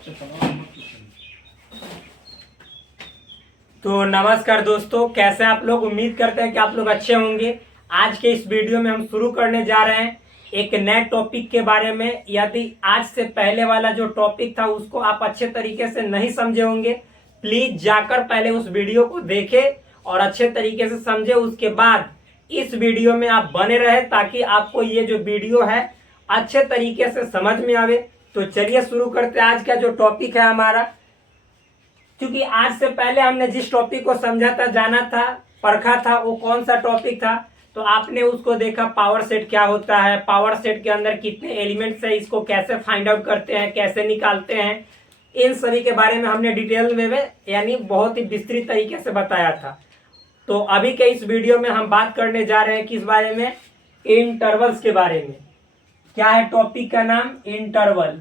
तो नमस्कार दोस्तों, कैसे आप लोग। उम्मीद करते हैं कि आप लोग अच्छे होंगे। आज के इस वीडियो में हम शुरू करने जा रहे हैं एक नए टॉपिक के बारे में। यदि आज से पहले वाला जो टॉपिक था उसको आप अच्छे तरीके से नहीं समझे होंगे, प्लीज जाकर पहले उस वीडियो को देखें और अच्छे तरीके से समझे। उसके बाद इस वीडियो में आप बने रहे ताकि आपको ये जो वीडियो है अच्छे तरीके से समझ में आवे। तो चलिए शुरू करते हैं आज का जो टॉपिक है हमारा। क्योंकि आज से पहले हमने जिस टॉपिक को समझा था, जाना था, परखा था, वो कौन सा टॉपिक था, तो आपने उसको देखा पावर सेट क्या होता है, पावर सेट के अंदर कितने एलिमेंट्स है, इसको कैसे फाइंड आउट करते हैं, कैसे निकालते हैं, इन सभी के बारे में हमने डिटेल में यानी बहुत ही विस्तृत तरीके से बताया था। तो अभी के इस वीडियो में हम बात करने जा रहे हैं किस बारे में, इंटरवल्स के बारे में। क्या है टॉपिक का नाम? इंटरवल।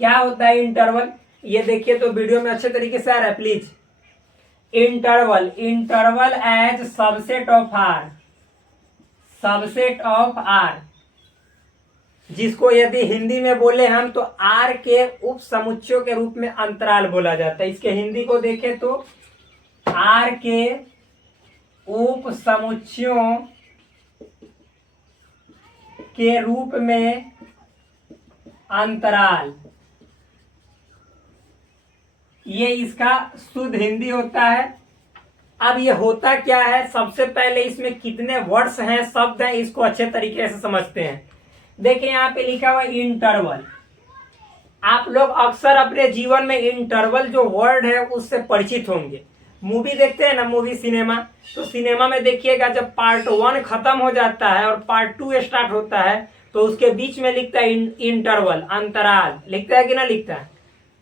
क्या होता है इंटरवल, ये देखिए तो वीडियो में अच्छे तरीके से आ रहा है please. Interval, interval as subset of R, subset of R, जिसको यदि हिंदी में बोले हम तो आर के उप समुच्चयों के रूप में अंतराल बोला जाता है। इसके हिंदी को देखें तो आर के उप समुच्चयों के रूप में अंतराल, ये इसका शुद्ध हिंदी होता है। अब ये होता क्या है, सबसे पहले इसमें कितने वर्ड्स हैं, शब्द हैं, इसको अच्छे तरीके से समझते हैं। देखिए यहाँ पे लिखा हुआ इंटरवल। आप लोग अक्सर अपने जीवन में इंटरवल जो वर्ड है उससे परिचित होंगे। मूवी देखते हैं ना, मूवी सिनेमा, तो सिनेमा में देखिएगा जब पार्ट 1 खत्म हो जाता है और पार्ट 2 स्टार्ट होता है तो उसके बीच में लिखता है इंटरवल, अंतराल। लिखता है कि ना लिखता है?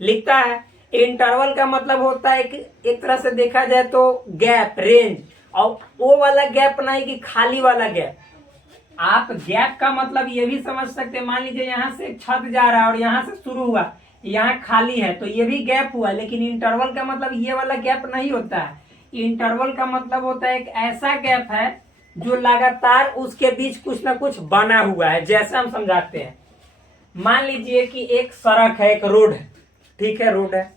लिखता है। इंटरवल का मतलब होता है कि एक तरह से देखा जाए तो गैप, रेंज, और वो वाला गैप नहीं कि खाली वाला गैप। आप गैप का मतलब ये भी समझ सकते हैं, मान लीजिए यहाँ से छत जा रहा है और यहाँ से शुरू हुआ, यहाँ खाली है तो ये भी गैप हुआ। लेकिन इंटरवल का मतलब ये वाला गैप नहीं होता है। इंटरवल का मतलब होता है एक ऐसा गैप है जो लगातार उसके बीच कुछ ना कुछ बना हुआ है। जैसे हम समझाते हैं, मान लीजिए कि एक सड़क है, एक रोड है, ठीक है, रोड है,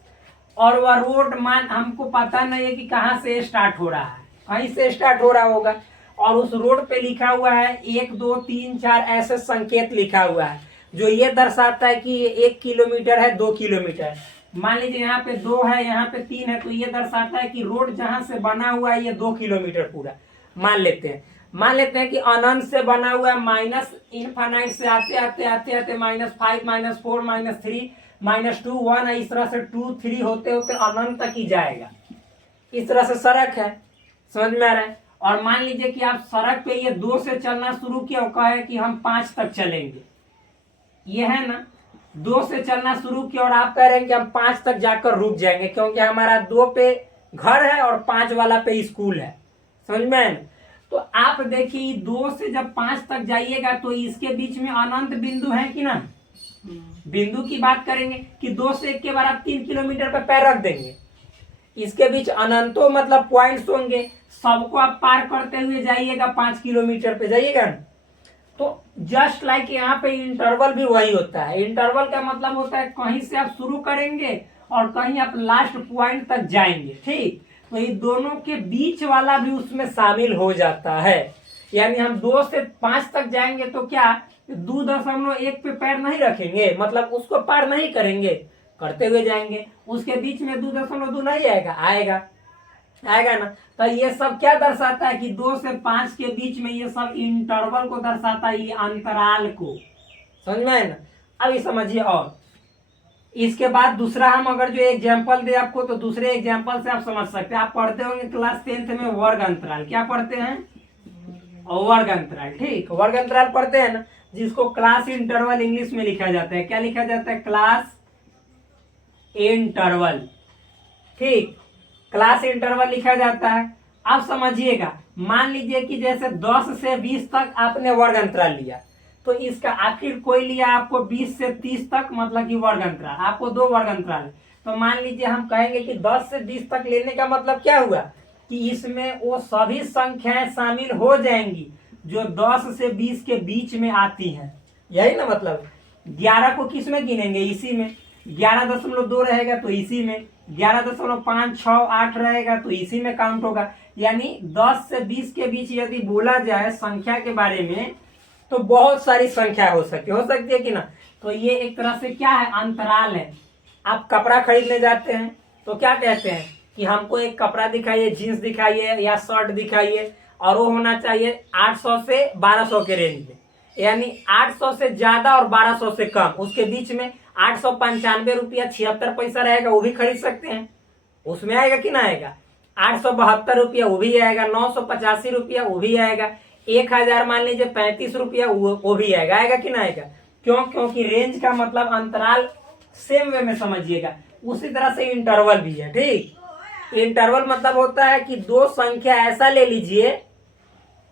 और वह रोड मान हमको पता नहीं है कि कहाँ से स्टार्ट हो रहा है, कहीं से स्टार्ट हो रहा होगा, और उस रोड पे लिखा हुआ है 1 2 3 4 ऐसे संकेत लिखा हुआ है जो ये दर्शाता है कि 1 किलोमीटर है, 2 किलोमीटर है। मान लीजिए यहाँ पे 2 है, यहाँ पे 3 है, तो ये दर्शाता है कि रोड जहां से बना हुआ है ये 2 किलोमीटर पूरा मान लेते हैं। मान लेते हैं कि अनंत से बना हुआ है, माइनस इनफाइनाइट से आते आते आते आते -5 -4 -3 -2 1 है, इस तरह से 2 3 होते होते अनंत तक ही जाएगा। इस तरह से सड़क है, समझ में आ रहा है। और मान लीजिए कि आप सड़क पे ये 2 से चलना शुरू किया और कहे कि हम 5 तक चलेंगे, ये है ना, 2 से चलना शुरू किया और आप कह रहे हैं कि हम 5 तक जाकर रुक जाएंगे क्योंकि हमारा 2 पे घर है और 5 वाला पे स्कूल है, समझ में है। तो आप देखिए 2 से जब 5 तक जाइएगा तो इसके बीच में अनंत बिंदु है कि ना। बिंदु की बात करेंगे कि 2 से 1 के बाद आप 3 किलोमीटर पे पैर रख देंगे, इसके बीच अनंतों मतलब पॉइंट्स होंगे, सबको आप पार करते हुए जाइएगा, 5 किलोमीटर पे जाइएगा। तो जस्ट लाइक यहाँ पे इंटरवल भी वही होता है। इंटरवल का मतलब होता है कहीं से आप शुरू करेंगे और कहीं आप लास्ट पॉइंट तक जाएंगे, ठीक। तो ये दोनों के बीच वाला भी उसमें शामिल हो जाता है। यानी हम 2 से 5 तक जाएंगे तो क्या 2.1 पे पैर नहीं रखेंगे, मतलब उसको पार नहीं करेंगे, करते हुए जाएंगे। उसके बीच में 2.2 नहीं आएगा, आएगा आएगा ना। तो ये सब क्या दर्शाता है कि 2 से 5 के बीच में ये सब इंटरवल को दर्शाता है, ये अंतराल को, समझ में है ना। अभी समझिए। और इसके बाद दूसरा हम अगर जो एग्जाम्पल दे आपको तो दूसरे एग्जाम्पल से आप समझ सकते हैं। आप पढ़ते होंगे क्लास 10th में वर्ग अंतराल, क्या पढ़ते हैं? वर्ग अंतराल, ठीक, वर्ग अंतराल पढ़ते हैं ना, जिसको क्लास इंटरवल इंग्लिश में लिखा जाता है। क्या लिखा जाता है? क्लास इंटरवल, ठीक, क्लास इंटरवल लिखा जाता है। अब समझिएगा, मान लीजिए कि जैसे 10 से 20 तक आपने वर्ग अंतराल लिया, तो इसका आखिर कोई लिया आपको 20 से 30 तक, मतलब कि वर्ग अंतराल, आपको 2 वर्ग अंतराल। तो मान लीजिए हम कहेंगे कि 10 से 20 तक लेने का मतलब क्या हुआ कि इसमें वो सभी संख्याएं शामिल हो जाएंगी जो 10 से 20 के बीच में आती हैं, यही ना मतलब। 11 को किस में गिनेंगे? इसी में। 11.2 रहेगा तो इसी में, 11.568 रहेगा तो इसी में काउंट होगा। यानी 10 से 20 के बीच यदि बोला जाए संख्या के बारे में तो बहुत सारी संख्या हो सकती है कि ना। तो ये एक तरह से क्या है, अंतराल है। आप कपड़ा खरीदने जाते हैं तो क्या कहते हैं कि हमको एक कपड़ा दिखाइए, जीन्स दिखाइए या शर्ट दिखाइए, और वो होना चाहिए 800 से 1200 के रेंज में। यानी 800 से ज्यादा और 1200 से कम, उसके बीच में 895 रुपया 76 पैसा रहेगा, वो भी खरीद सकते हैं। उसमें आएगा कि ना आएगा। 872 रुपया वो भी आएगा, 985 रुपया वो भी आएगा, 1000 मान लीजिए 35 रुपया वो भी आएगा कि ना आएगा। क्यों? क्योंकि रेंज का मतलब अंतराल सेम वे में समझिएगा। उसी तरह से इंटरवल भी है। ठीक, इंटरवल मतलब होता है कि दो संख्या ऐसा ले लीजिए,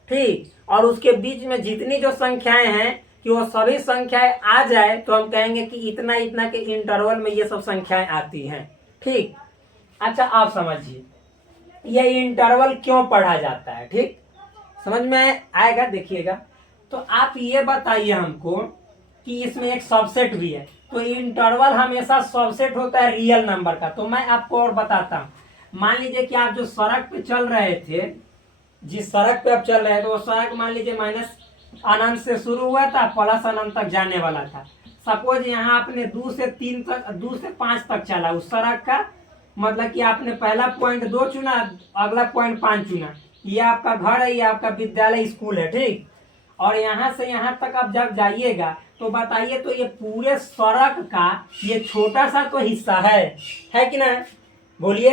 ठीक, और उसके बीच में जितनी जो संख्याएं हैं कि वो सभी संख्याएं आ जाए तो हम कहेंगे कि इतना इतना के इंटरवल में ये सब संख्याएं आती हैं। ठीक, अच्छा आप समझिए ये इंटरवल क्यों पढ़ा जाता है। ठीक, समझ में आएगा, देखिएगा। तो आप ये बताइए हमको कि इसमें एक सबसेट भी है। तो इंटरवल हमेशा सबसेट होता है रियल नंबर का। तो मैं आपको और बताता हूं, मान लीजिए कि आप जो सड़क पे चल रहे थे, जिस सड़क पे आप चल रहे थे वो सड़क मान लीजिए माइनस अनंत से शुरू हुआ था, प्लस अनंत तक जाने वाला था। सपोज यहाँ आपने 2 से 3 तक, 2 से 5 तक चला उस सड़क का, मतलब कि आपने पहला पॉइंट 2 चुना, अगला पॉइंट 5 चुना। ये आपका घर है, ये आपका विद्यालय स्कूल है। ठीक, और यहाँ से यहाँ तक आप जब जाइएगा तो बताइए, तो ये पूरे सड़क का ये छोटा सा तो हिस्सा है कि ना, बोलिए।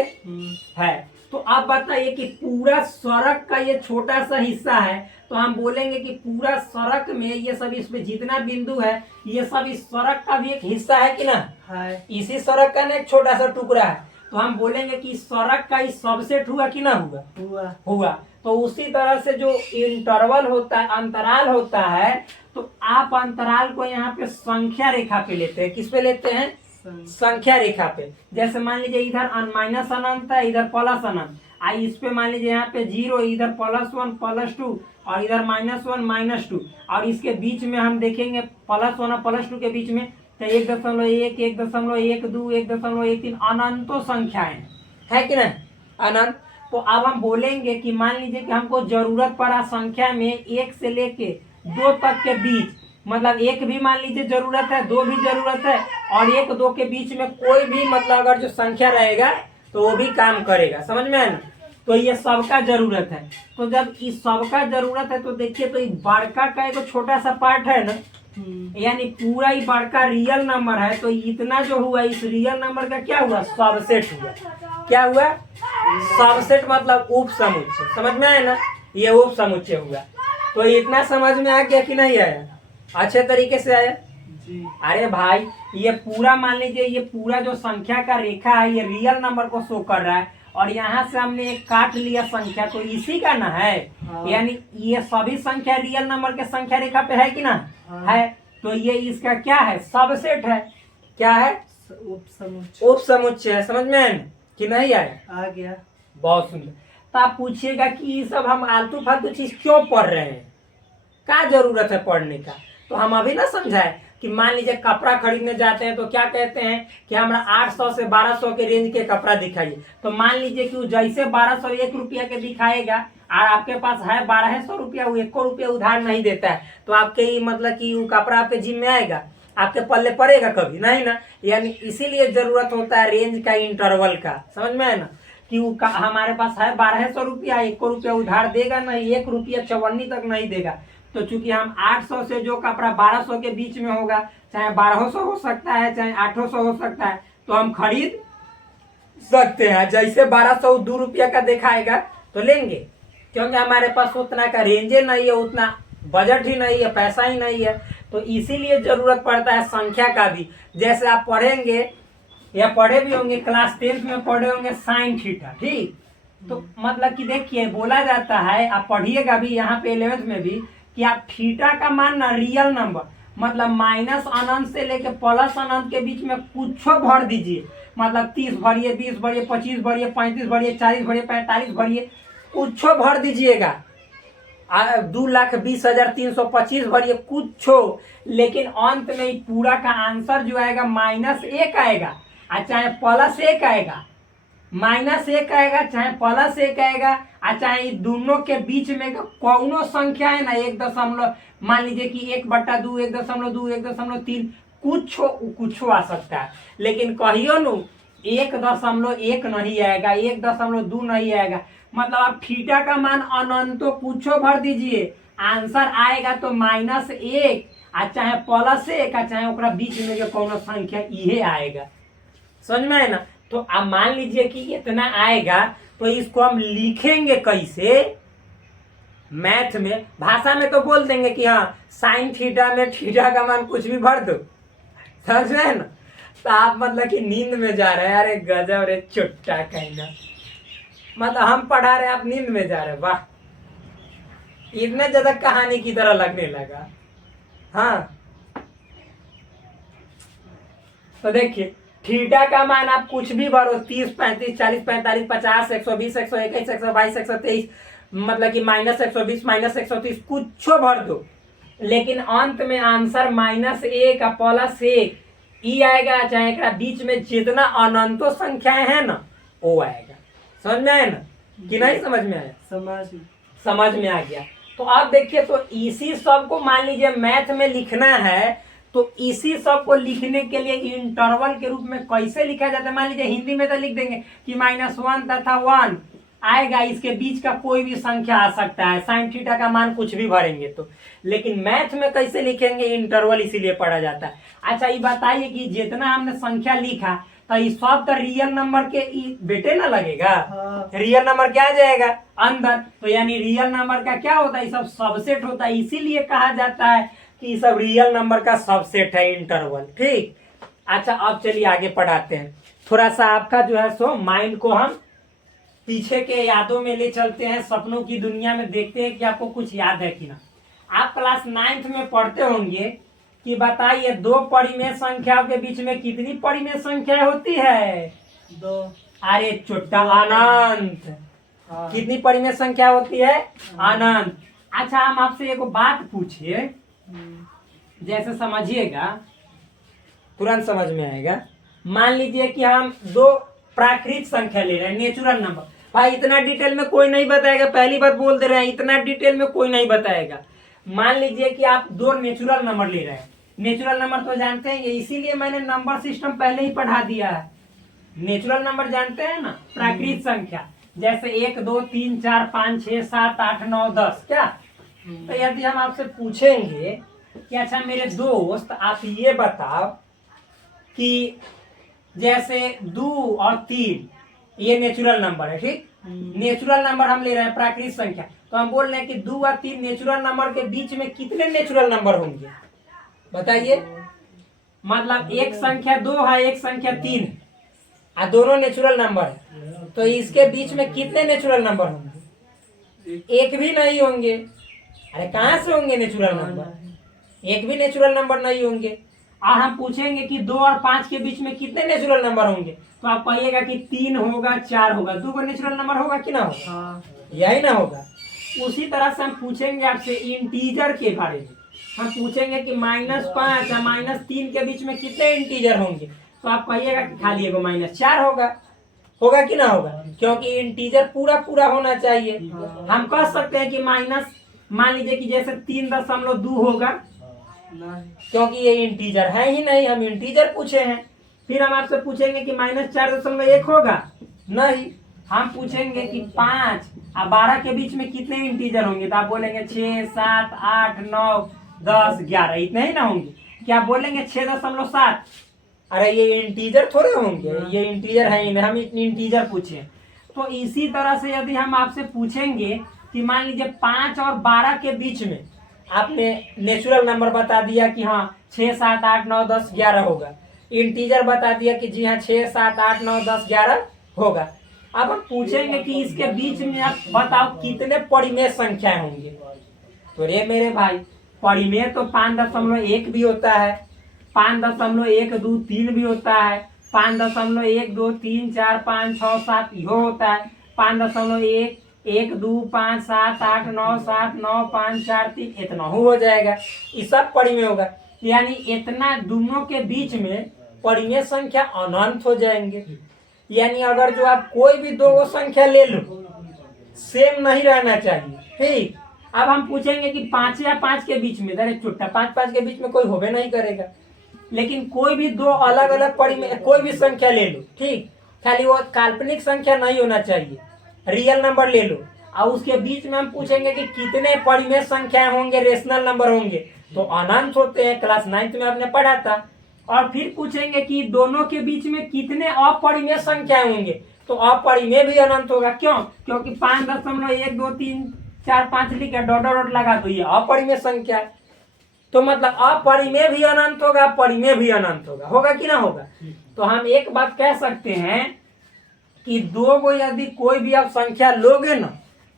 है। तो आप बताइए कि पूरा सड़क का ये छोटा सा हिस्सा है, तो हम बोलेंगे कि पूरा सड़क में ये सब, इसमें जितना बिंदु है ये सब इस सड़क का भी एक हिस्सा है कि ना है। इसी सड़क का ना एक छोटा सा टुकड़ा है, तो हम बोलेंगे कि सड़क का इस सबसेट हुआ कि ना हुआ। तो उसी तरह से जो इंटरवल होता है, अंतराल होता है, तो आप अंतराल को यहाँ पे संख्या रेखा पे लेते हैं। किस पे लेते हैं? संख्या रेखा पे। जैसे मान लीजिए इधर माइनस अनंत है, इधर प्लस अनंत, इस पे मान लीजिए यहाँ पे 0, इधर +1 +2 और इधर -1 -2, और इसके बीच में हम देखेंगे +1 और +2 के बीच में तो 1.1 1.12 1.13 अनंतो संख्याएं है कि नहीं, अनंत। तो अब हम बोलेंगे कि मान लीजिए कि हमको जरूरत पड़ा संख्या में 1 से लेके 2 तक के बीच, मतलब 1 भी मान लीजिए जरूरत है, 2 भी जरूरत है, और 1 2 के बीच में कोई भी मतलब अगर जो संख्या रहेगा तो वो भी काम करेगा। समझ में है ना। तो ये सबका जरूरत है। तो जब इस सबका जरूरत है तो देखिए, तो बड़का का एक छोटा सा पार्ट है ना, यानी पूरा ही बड़का रियल नंबर है, तो इतना जो हुआ इस रियल नंबर का क्या हुआ, सबसेट हुआ। क्या हुआ? सबसेट मतलब उप समुच्चय। समझ में आया ना, ये उप समुच्चय हुआ। तो इतना समझ में आ गया कि नहीं आया? अच्छे तरीके से आया जी। अरे भाई, ये पूरा मान लीजिए, ये पूरा जो संख्या का रेखा है ये रियल नंबर को शो कर रहा है, और यहाँ से हमने एक काट लिया संख्या, तो इसी का ना है। यानी ये सभी संख्या रियल नंबर के संख्या रेखा पे है कि ना है। तो ये इसका क्या है, सबसेट है। क्या है? उप समुच्चय है। समझ में है कि नहीं आया? आ गया। बहुत सुंदर। तो आप पूछिएगा कि ये सब हम आलतू फालतू चीज क्यों पढ़ रहे हैं, क्या जरूरत है पढ़ने का। तो हम अभी ना समझाए कि मान लीजिए कपड़ा खरीदने जाते हैं तो क्या कहते हैं कि हमारा 800 से 1200 के रेंज के कपड़ा दिखाइए। तो मान लीजिए कि जैसे 1201 रुपया के दिखाएगा और आपके पास है 1200 रुपया, वो 1 रुपया उधार नहीं देता है, तो आपके ही मतलब कि वो कपड़ा आपके जिम में आएगा, आपके पल्ले पड़ेगा कभी नहीं ना। यानी इसीलिए जरूरत होता है रेंज का, इंटरवल का। समझ में है ना, कि वो हमारे पास है 1200 रुपया, 1 रुपया उधार देगा नहीं, 1 रुपया चवन्नी तक नहीं देगा। तो चूंकि हम 800 से जो कपड़ा 1200 के बीच में होगा, चाहे 1200 हो सकता है चाहे 800 हो सकता है, तो हम खरीद सकते हैं। जैसे 1200 2 रुपया का दिखाएगा तो लेंगे, क्योंकि हमारे पास उतना का रेंजे नहीं है, उतना बजट ही नहीं है, पैसा ही नहीं है। तो इसीलिए जरूरत पड़ता है संख्या का भी। जैसे आप पढ़ेंगे या पढ़े भी होंगे, क्लास 10th में पढ़े होंगे साइन थीटा। ठीक, तो मतलब कि देखिए बोला जाता है, आप पढ़िएगा भी यहाँ पे 11th में भी, कि आप थीटा का मान ना रियल नंबर, मतलब माइनस अनंत से लेके प्लस अनंत के बीच में कुछ भर दीजिए। मतलब 30 भरिए, 20 भरिए, 25 भरिए, 35 भरिए, 40 भरिए, 45 भरिए, कुछ भर दीजिएगा। 2,20,325 भरिए कुछ हो, लेकिन अंत में ही पूरा का आंसर जो आएगा -1 आएगा, और चाहे +1 आएगा, -1 आएगा, चाहे +1 आएगा, और चाहे दोनों के बीच में कौनो संख्या है ना 1 दशमलव, मान लीजिए कि 1/2, 1.2, 1.3, कुछ आ सकता है, लेकिन कहियो नु 1.1 नहीं आएगा, 1.2 नहीं आएगा। मतलब आप थीटा का मान अनंतो कुछो भर दीजिए, आंसर आएगा तो -1, आ चाहे +1, आ चाहे ओकरा बीच में जो कौनो संख्या इहे आएगा। समझ में है ना? तो अब मान लीजिए कि इतना आएगा, तो इसको हम लिखेंगे कैसे? मैथ में, भाषा में तो बोल देंगे कि हाँ साइन थीटा में थीटा का मान कुछ भी भर दो। समझ में है ना? तो आप मतलब कि नींद में जा रहे हैं, अरे गजब रे चुट्टा कहना, मतलब हम पढ़ा रहे हैं, आप नींद में जा रहे हैं, वाह, इतने ज्यादा कहानी की तरह लगने लगा। हाँ, तो देखिए थीटा का मान आप कुछ भी भरो, 30, 35, 40, 45, 50, 120, 121, 122, 123, मतलब कि -120, -130, कुछ भर दो, लेकिन अंत में आंसर -1 का +1 ई आएगा, चाहे एक बीच में जितना अनंतो संख्याएं हैं ना वो आएगा। समझ में आया ना कि नहीं? समझ में आया? समझ में आ गया। तो आप देखिए, तो इसी सब को मान लीजिए मैथ में लिखना है, तो इसी सब को लिखने के लिए इंटरवल के रूप में कैसे लिखा जाता है? मान लीजिए हिंदी में तो लिख देंगे कि -1 तथा 1 आएगा, इसके बीच का कोई भी संख्या आ सकता है, साइन थीटा का मान कुछ भी भरेंगे तो। लेकिन मैथ में कैसे लिखेंगे? इंटरवल इसीलिए पढ़ा जाता है। अच्छा ये बताइए कि जितना हमने संख्या लिखा, तो ये सब तो रियल नंबर के बेटे ना लगेगा? रियल नंबर क्या आ जाएगा अंदर, तो यानी रियल नंबर का क्या होता है? ये सब सबसेट होता है, इसीलिए कहा जाता है कि ये सब रियल नंबर का सबसेट है इंटरवल। ठीक, अच्छा अब चलिए आगे पढ़ाते हैं। थोड़ा सा आपका जो है सो माइंड को हम पीछे के यादों में ले चलते हैं, सपनों की दुनिया में, देखते हैं कि आपको कुछ याद है कि ना। आप क्लास 9th में पढ़ते होंगे कि बताइए 2 परिमेय संख्याओं के बीच में कितनी परिमेय संख्या होती है? 2। अरे चुट्टा, अनंत। कितनी परिमेय संख्या होती है? अनंत। अच्छा हम आपसे एक बात पूछिए, जैसे समझिएगा, तुरंत समझ में आएगा। मान लीजिए कि हम 2 प्राकृतिक संख्या ले रहे हैं, नेचुरल नंबर। भाई इतना डिटेल में कोई नहीं बताएगा, पहली बात बोल दे रहे हैं, इतना डिटेल में कोई नहीं बताएगा। मान लीजिए कि आप 2 नेचुरल नंबर ले रहे हैं। नेचुरल नंबर तो जानते हैं, इसीलिए मैंने नंबर सिस्टम पहले ही पढ़ा दिया है। नेचुरल नंबर जानते हैं ना, प्राकृतिक संख्या, जैसे 1, 2, 3, 4, 5, 6, 7, 8, 9, 10। क्या? तो यदि हम आपसे पूछेंगे कि अच्छा मेरे दोस्त आप ये बताओ कि जैसे 2 और 3 ये नेचुरल नंबर है, ठीक? नेचुरल नंबर हम ले रहे हैं, प्राकृतिक संख्या, तो हम बोल रहे हैं कि 2 और 3 नेचुरल नंबर के बीच में कितने नेचुरल नंबर होंगे? बताइए। मतलब एक संख्या 2 है, एक संख्या 3 है, और दोनों नेचुरल नंबर है, तो इसके बीच में कितने नेचुरल नंबर होंगे? एक भी नहीं होंगे। अरे कहाँ से होंगे नेचुरल नंबर? एक भी नेचुरल नंबर नहीं होंगे। और हम पूछेंगे कि 2 और 5 के बीच में कितने नेचुरल नंबर होंगे, तो आप कहिएगा कि 3 होगा, 4 होगा। 2 का नेचुरल नंबर होगा कि ना होगा? यही ना होगा। उसी तरह से हम पूछेंगे आपसे इंटीजर के बारे में। हम पूछेंगे कि -5 या -3 के बीच में कितने इंटीजर होंगे, तो आप कहिएगा कि खाली एगो -4 होगा। होगा कि ना होगा? क्योंकि इंटीजर पूरा पूरा होना चाहिए। हम कह सकते हैं कि मान लीजिए कि जैसे 3.2 होगा, क्योंकि ये इंटीजर है ही नहीं, हम इंटीजर पूछे हैं। फिर हम आपसे पूछेंगे कि -4.1 होगा, नहीं। हम पूछेंगे कि 5 और 12 के बीच में कितने इंटीजर होंगे, तो आप बोलेंगे 6, 7, 8, 9, 10, 11, इतने ही ना होंगे। क्या बोलेंगे 6.7? अरे ये इंटीजर थोड़े होंगे, ये इंटीजर है ही नहीं, हम इतनी इंटीजर पूछे। तो इसी तरह से यदि हम आपसे पूछेंगे कि मान लीजिए 5 और 12 के बीच में आपने नेचुरल नंबर बता दिया कि हाँ 6, 7, 8, 9, 10, 11 होगा, इंटीजर बता दिया कि जी हाँ 6, 7, 8, 9, 10, 11 होगा। अब हम पूछेंगे कि इसके बीच में आप बताओ कितने परिमेय संख्याएं होंगे। तो रे मेरे भाई, परिमेय तो 5.1 भी होता है, 5.123 भी होता है, 5.123 4 5 6 7 यो होता है, 5.1 1 2 5 7 8 9 7 9 5 4 3 इतना हो जाएगा। ये सब परिमेय होगा, यानी इतना दोनों के बीच में परिमेय संख्या अनंत हो जाएंगे। यानी अगर जो आप कोई भी दो संख्या ले लो, सेम नहीं रहना चाहिए, ठीक। अब हम पूछेंगे कि 5 या 5 के बीच में, इधर एक छुट्टा 5 5 के बीच में कोई होबे नहीं करेगा। लेकिन कोई भी दो अलग अलग परिमेय कोई भी संख्या ले लो, ठीक, खाली वो काल्पनिक संख्या नहीं होना चाहिए, रियल नंबर ले लो। और उसके बीच में हम पूछेंगे कि कितने परिमेय संख्याएं होंगे, रेशनल नंबर होंगे, तो अनंत होते हैं, क्लास 9th में आपने पढ़ा था। और फिर पूछेंगे कि दोनों के बीच में कितने अपरिमेय संख्याएं होंगे, तो अपरिमेय भी अनंत होगा। क्यों? क्योंकि 5.1 2 3 4 5 लिख के डॉट डॉट लगा दो, ये अपरिमेय संख्या है। तो मतलब अपरिमेय भी अनंत होगा, परिमेय भी अनंत होगा, होगा कि ना होगा? तो हम एक बात कह सकते हैं कि दो को यदि कोई भी आप संख्या लोगे ना,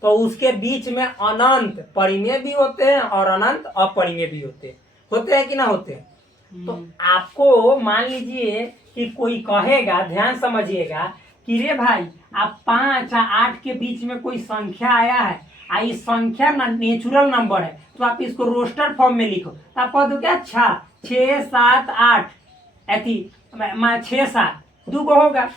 तो उसके बीच में अनंत परिमेय भी होते हैं और अनंत अपरिमेय भी होते हैं कि ना होते हैं? तो आपको मान लीजिए कि कोई कहेगा, ध्यान समझिएगा, कि रे भाई आप 5 और 8 के बीच में कोई संख्या आया है, इस संख्या ना नेचुरल नंबर है, तो आप इसको रोस्टर फॉर्म में लिखो, तो आप कह दो क्या, अच्छा 6 7 8 ऐसी 6 7 दो को होगा।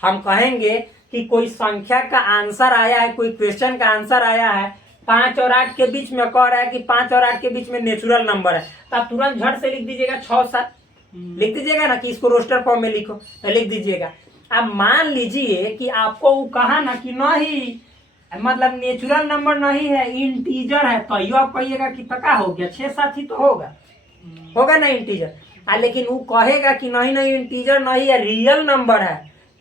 हम कहेंगे कि कोई संख्या का आंसर आया है, कोई क्वेश्चन का आंसर आया है 5 और 8 के बीच में, कह रहा है कि 5 और 8 के बीच में नेचुरल नंबर है, तो आप तुरंत झट से लिख दीजिएगा 6 7, लिख दीजिएगा ना कि इसको रोस्टर फॉर्म में लिखो, तो लिख दीजिएगा। अब मान लीजिए कि आपको वो कहा ना कि नहीं, मतलब नेचुरल नंबर नहीं है, इंटीजर है, तो यो आप कहिएगा कि पक्का हो गया 6 7 ही तो होगा ना इंटीजर। लेकिन वो कहेगा कि नहीं नहीं इंटीजर नहीं है, रियल नंबर है,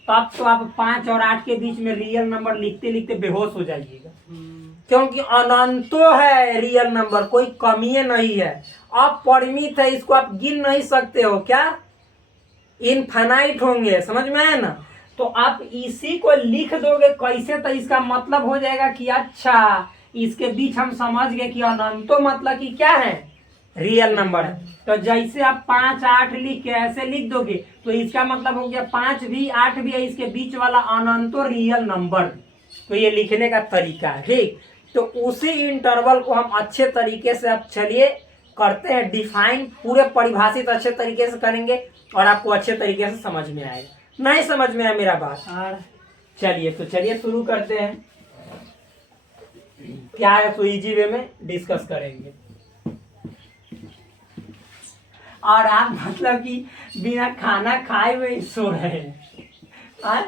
तब तो आप 5 और 8 के बीच में रियल नंबर लिखते लिखते बेहोश हो जाइएगा, क्योंकि अनंतो है रियल नंबर, कोई कमी नहीं है, अपरिमित है, इसको आप गिन नहीं सकते हो, क्या इनफाइनाइट होंगे, समझ में आया ना? तो आप इसी को लिख दोगे कैसे, तो इसका मतलब हो जाएगा कि अच्छा इसके बीच हम समझ गए कि अनंतो मतलब कि क्या है, रियल नंबर है। तो जैसे आप 5 8 लिख के ऐसे लिख दोगे, तो इसका मतलब हो गया 5 भी 8 भी है, इसके बीच वाला अनंतो रियल नंबर। तो ये लिखने का तरीका है, ठीक। तो उसी इंटरवल को हम अच्छे तरीके से अब चलिए करते हैं डिफाइन, पूरे परिभाषित अच्छे तरीके से करेंगे और आपको अच्छे तरीके से समझ में आएगा। नहीं समझ में आया मेरा बात? चलिए शुरू करते हैं। क्या है तो इजी वे में डिस्कस करेंगे। और आप मतलब कि बिना खाना खाए हुए सो रहे हैं,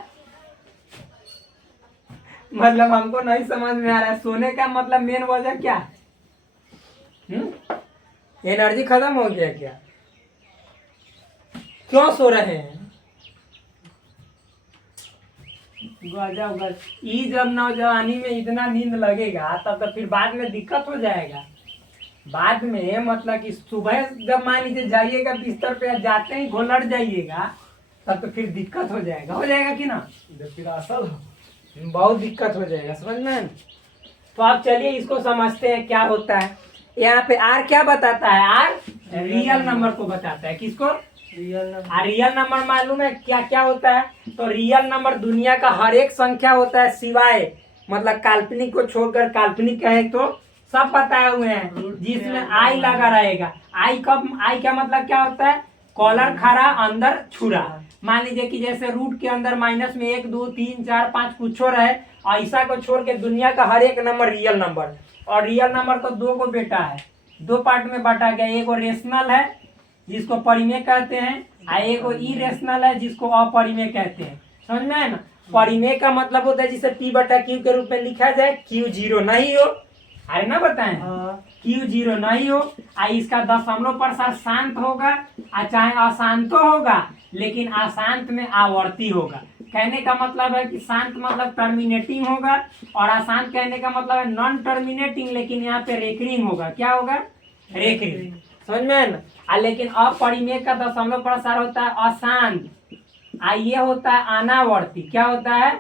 मतलब हमको नहीं समझ में आ रहा है, सोने का मतलब मेन वजह क्या है? एनर्जी खत्म हो गया क्या? क्यों सो रहे हैं? गजब। ये जब नौजवानी में इतना नींद लगेगा तब तो फिर बाद में दिक्कत हो जाएगा। बाद में मतलब कि सुबह जब मान लीजिए जाइएगा बिस्तर पे, जाते ही घोलट जाइएगा, तब तो फिर दिक्कत हो जाएगा कि ना? फिर असल बहुत दिक्कत हो जाएगा, समझ में? तो आप चलिए इसको समझते हैं क्या होता है। यहाँ पे आर क्या बताता है? आर रियल नंबर को बताता है। किसको? रियल नंबर मालूम है क्या क्या होता है? तो रियल नंबर दुनिया का हर एक संख्या होता है, सिवाय मतलब काल्पनिक को छोड़कर, काल्पनिक कहे तो सब बताए हुए हैं जिसमें आई लगा रहेगा। आई का मतलब क्या होता है? कॉलर खड़ा अंदर छुरा। मान लीजिए कि जैसे रूट के अंदर माइनस में 1 2 3 4 5 कुछ रहे, ऐसा को छोड़ के दुनिया का हर एक नंबर रियल नंबर। और रियल नंबर को दो को बेटा है, दो पार्ट में बांटा गया। एक रेशनल है जिसको परिमेय कहते हैं, और एक इरेशनल है जिसको अपरिमेय कहते हैं। समझ में है ना? परिमेय का मतलब होता है जिसे P बटा Q के रूप में लिखा जाए, Q 0 नहीं हो, अरे ना बताएं, Q 0 नहीं हो, इसका दशमलव प्रसार शांत होगा, चाहे अशांत होगा, लेकिन अशांत में आवर्ती होगा। कहने का मतलब है कि शांत मतलब टर्मिनेटिंग होगा, और अशांत कहने का मतलब है नॉन टर्मिनेटिंग, लेकिन यहाँ पे रेकरिंग होगा। क्या होगा? रेकरिंग। समझ में है ना? लेकिन अपरिमेय का दशमलव प्रसार होता है अशांत, ये होता है अनावर्ती। क्या होता है?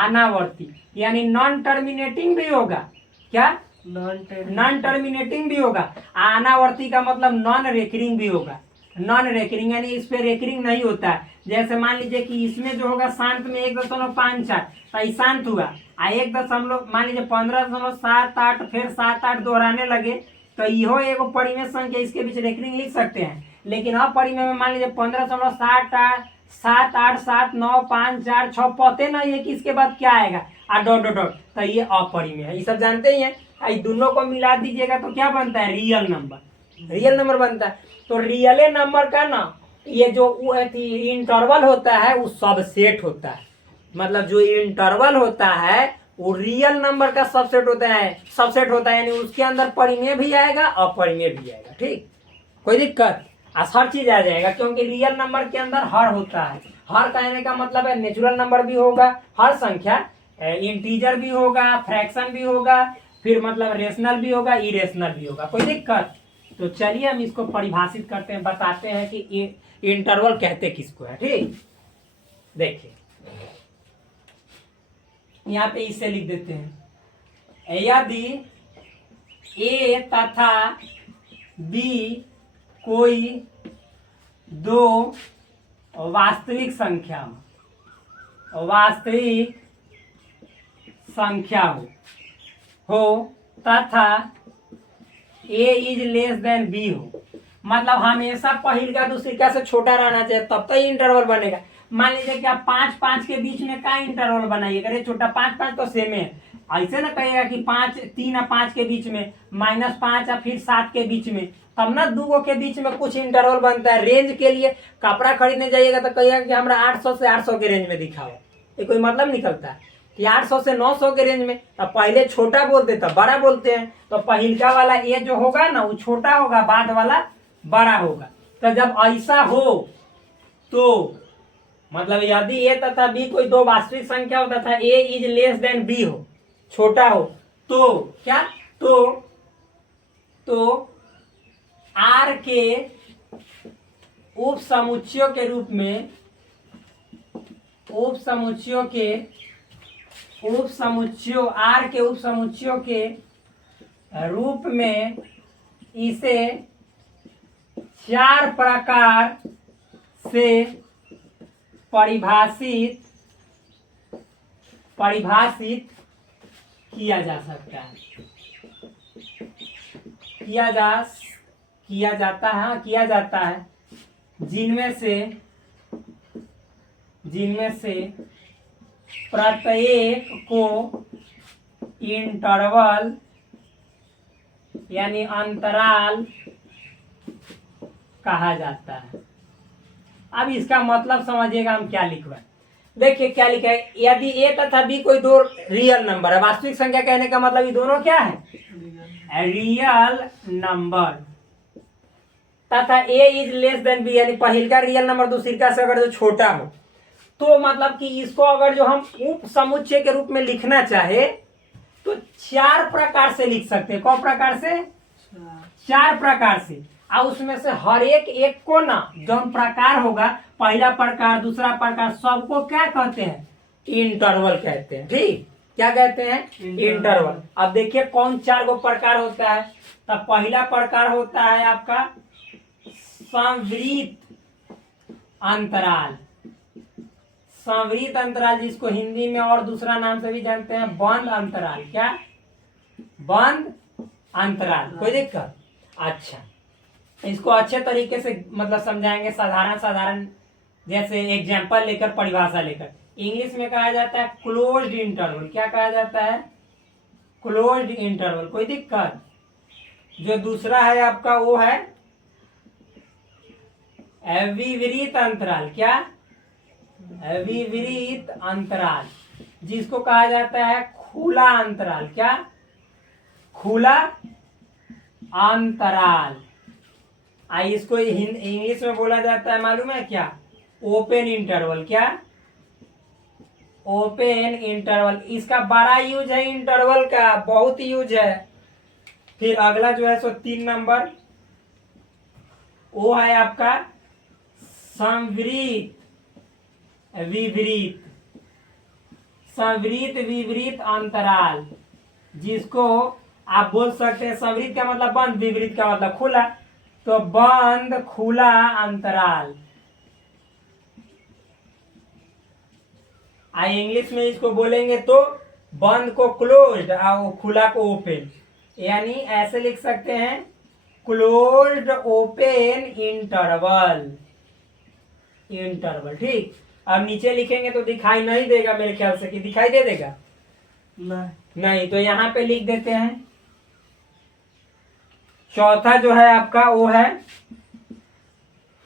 अनावर्ती, यानी नॉन टर्मिनेटिंग भी होगा। क्या? नॉन टर्मिनेटिंग भी होगा। अनावर्ती का मतलब नॉन रेकरिंग भी होगा। नॉन रेकरिंग यानी इस पे रेकरिंग नहीं होता है। जैसे मान लीजिए कि इसमें जो होगा शांत में 1.54 तो ये शांत हुआ, 1 मान लीजिए 15.78 फिर 7-8 दोहराने लगे तो इहो एगो परिमेय संख्या, इसके बीच रेकरिंग लिख सकते हैं। लेकिन अब परिमेय में मान लीजिए 15.68 7 8 7 9 5 4 6 पते नहीं है कि इसके बाद क्या आएगा, डॉट डॉट डॉट, तो ये अपरिमेय है, ये सब जानते ही हैं। दोनों को मिला दीजिएगा तो क्या बनता है, रियल नंबर, रियल नंबर बनता है। तो रियल नंबर का ना ये जो इंटरवल होता है वो सबसेट होता है, मतलब जो इंटरवल होता है वो रियल नंबर का सबसेट होता है, यानी उसके अंदर परिमेय भी आएगा अपरिमेय भी आएगा। ठीक, कोई दिक्कत, हर चीज आ जाएगा, क्योंकि रियल नंबर के अंदर हर होता है। हर कहने का मतलब है नेचुरल नंबर भी होगा, हर संख्या, इंटीजर भी होगा, फ्रैक्शन भी होगा, फिर मतलब रेशनल भी होगा, इरेशनल भी होगा। कोई दिक्कत? तो चलिए हम इसको परिभाषित करते हैं, बताते हैं कि इंटरवल कहते किसको है। ठीक, देखिए यहाँ पे इसे लिख देते हैं, यदि ए तथा बी कोई दो वास्तविक संख्या हो तथा ए इज लेस देन बी हो, मतलब हमेशा पहिल का दूसरी का से छोटा रहना चाहिए, तब तो इंटरवल बनेगा। मान लीजिए कि आप 5-5 के बीच में का इंटरवल बनाइएगा, अरे छोटा 5-5 तो सेम है, ऐसे ना कहिएगा कि 3 और 5 के बीच में, -5 और फिर 7 के बीच में, तब ना दूगो के बीच में कुछ इंटरवल बनता है। रेंज के लिए कपड़ा खरीदने जाइएगा तो कहिएगा कि हमारा 800 से 800 के रेंज में दिखाओ, ये कोई मतलब निकलता है कि 800 से 900 के रेंज में, तो पहले छोटा बोलते तब बड़ा बोलते हैं। तो पहिलका वाला ए जो होगा ना वो छोटा होगा, बाद वाला बड़ा होगा। तो जब ऐसा हो तो मतलब यदि ए तथा बी कोई दो वास्तविक संख्या हो तथा ए इज लेस देन बी हो, छोटा हो, तो क्या, तो आर के उप समुच्चयों के रूप में, आर के उप समुच्चयों के रूप में इसे 4 प्रकार से परिभाषित किया जा सकता है, किया जाता है, जिनमें से प्रत्येक को इंटरवल यानी अंतराल कहा जाता है। अब इसका मतलब समझिएगा हम क्या लिखवाए। देखिए क्या लिखा है, यदि ए तथा बी कोई दो रियल नंबर है, वास्तविक संख्या कहने का मतलब ये दोनों क्या है, रियल नंबर, तथा ए इज लेस देन बी यानी पहिल का रियल नंबर दूसरी का से अगर जो छोटा हो, तो मतलब कि इसको अगर जो हम उप समुच्चय के रूप में लिखना चाहे तो 4 प्रकार से लिख सकते हैं। कौन प्रकार से, 4 प्रकार से, और उसमें से हर एक को ना जो प्रकार होगा, पहला प्रकार दूसरा प्रकार, सबको क्या कहते हैं, इंटरवल कहते हैं। ठीक, क्या कहते हैं, इंटरवल। अब देखिए कौन 4 गो प्रकार होता है। तब पहला प्रकार होता है आपका संवृत अंतराल, जिसको हिंदी में और दूसरा नाम से भी जानते हैं बंद अंतराल। क्या, बंद अंतराल। कोई दिक्कत? अच्छा, इसको अच्छे तरीके से मतलब समझाएंगे, साधारण जैसे एग्जाम्पल लेकर, परिभाषा लेकर। इंग्लिश में कहा जाता है क्लोज्ड इंटरवल। क्या कहा जाता है, क्लोज्ड इंटरवल। कोई दिक्कत? जो दूसरा है आपका वो है विपरीत अंतराल। क्या, विपरीत अंतराल, जिसको कहा जाता है खुला अंतराल। क्या, खुला अंतराल। इसको इंग्लिश में बोला जाता है मालूम है क्या, ओपन इंटरवल। क्या, ओपन इंटरवल। इसका बड़ा यूज है इंटरवल का, बहुत यूज है। फिर अगला जो है सो 3 नंबर वो है आपका संवृत विपरीत अंतराल, जिसको आप बोल सकते हैं संवृत का मतलब बंद, विपरीत का मतलब खुला। तो बंद खुला अंतराल। इंग्लिश में इसको बोलेंगे तो बंद को क्लोज्ड और खुला को ओपन, यानी ऐसे लिख सकते हैं क्लोज्ड ओपन इंटरवल। इंटरवल ठीक। अब नीचे लिखेंगे तो दिखाई नहीं देगा मेरे ख्याल से, कि दिखाई दे देगा? नहीं, तो यहाँ पे लिख देते हैं। चौथा जो है आपका वो है,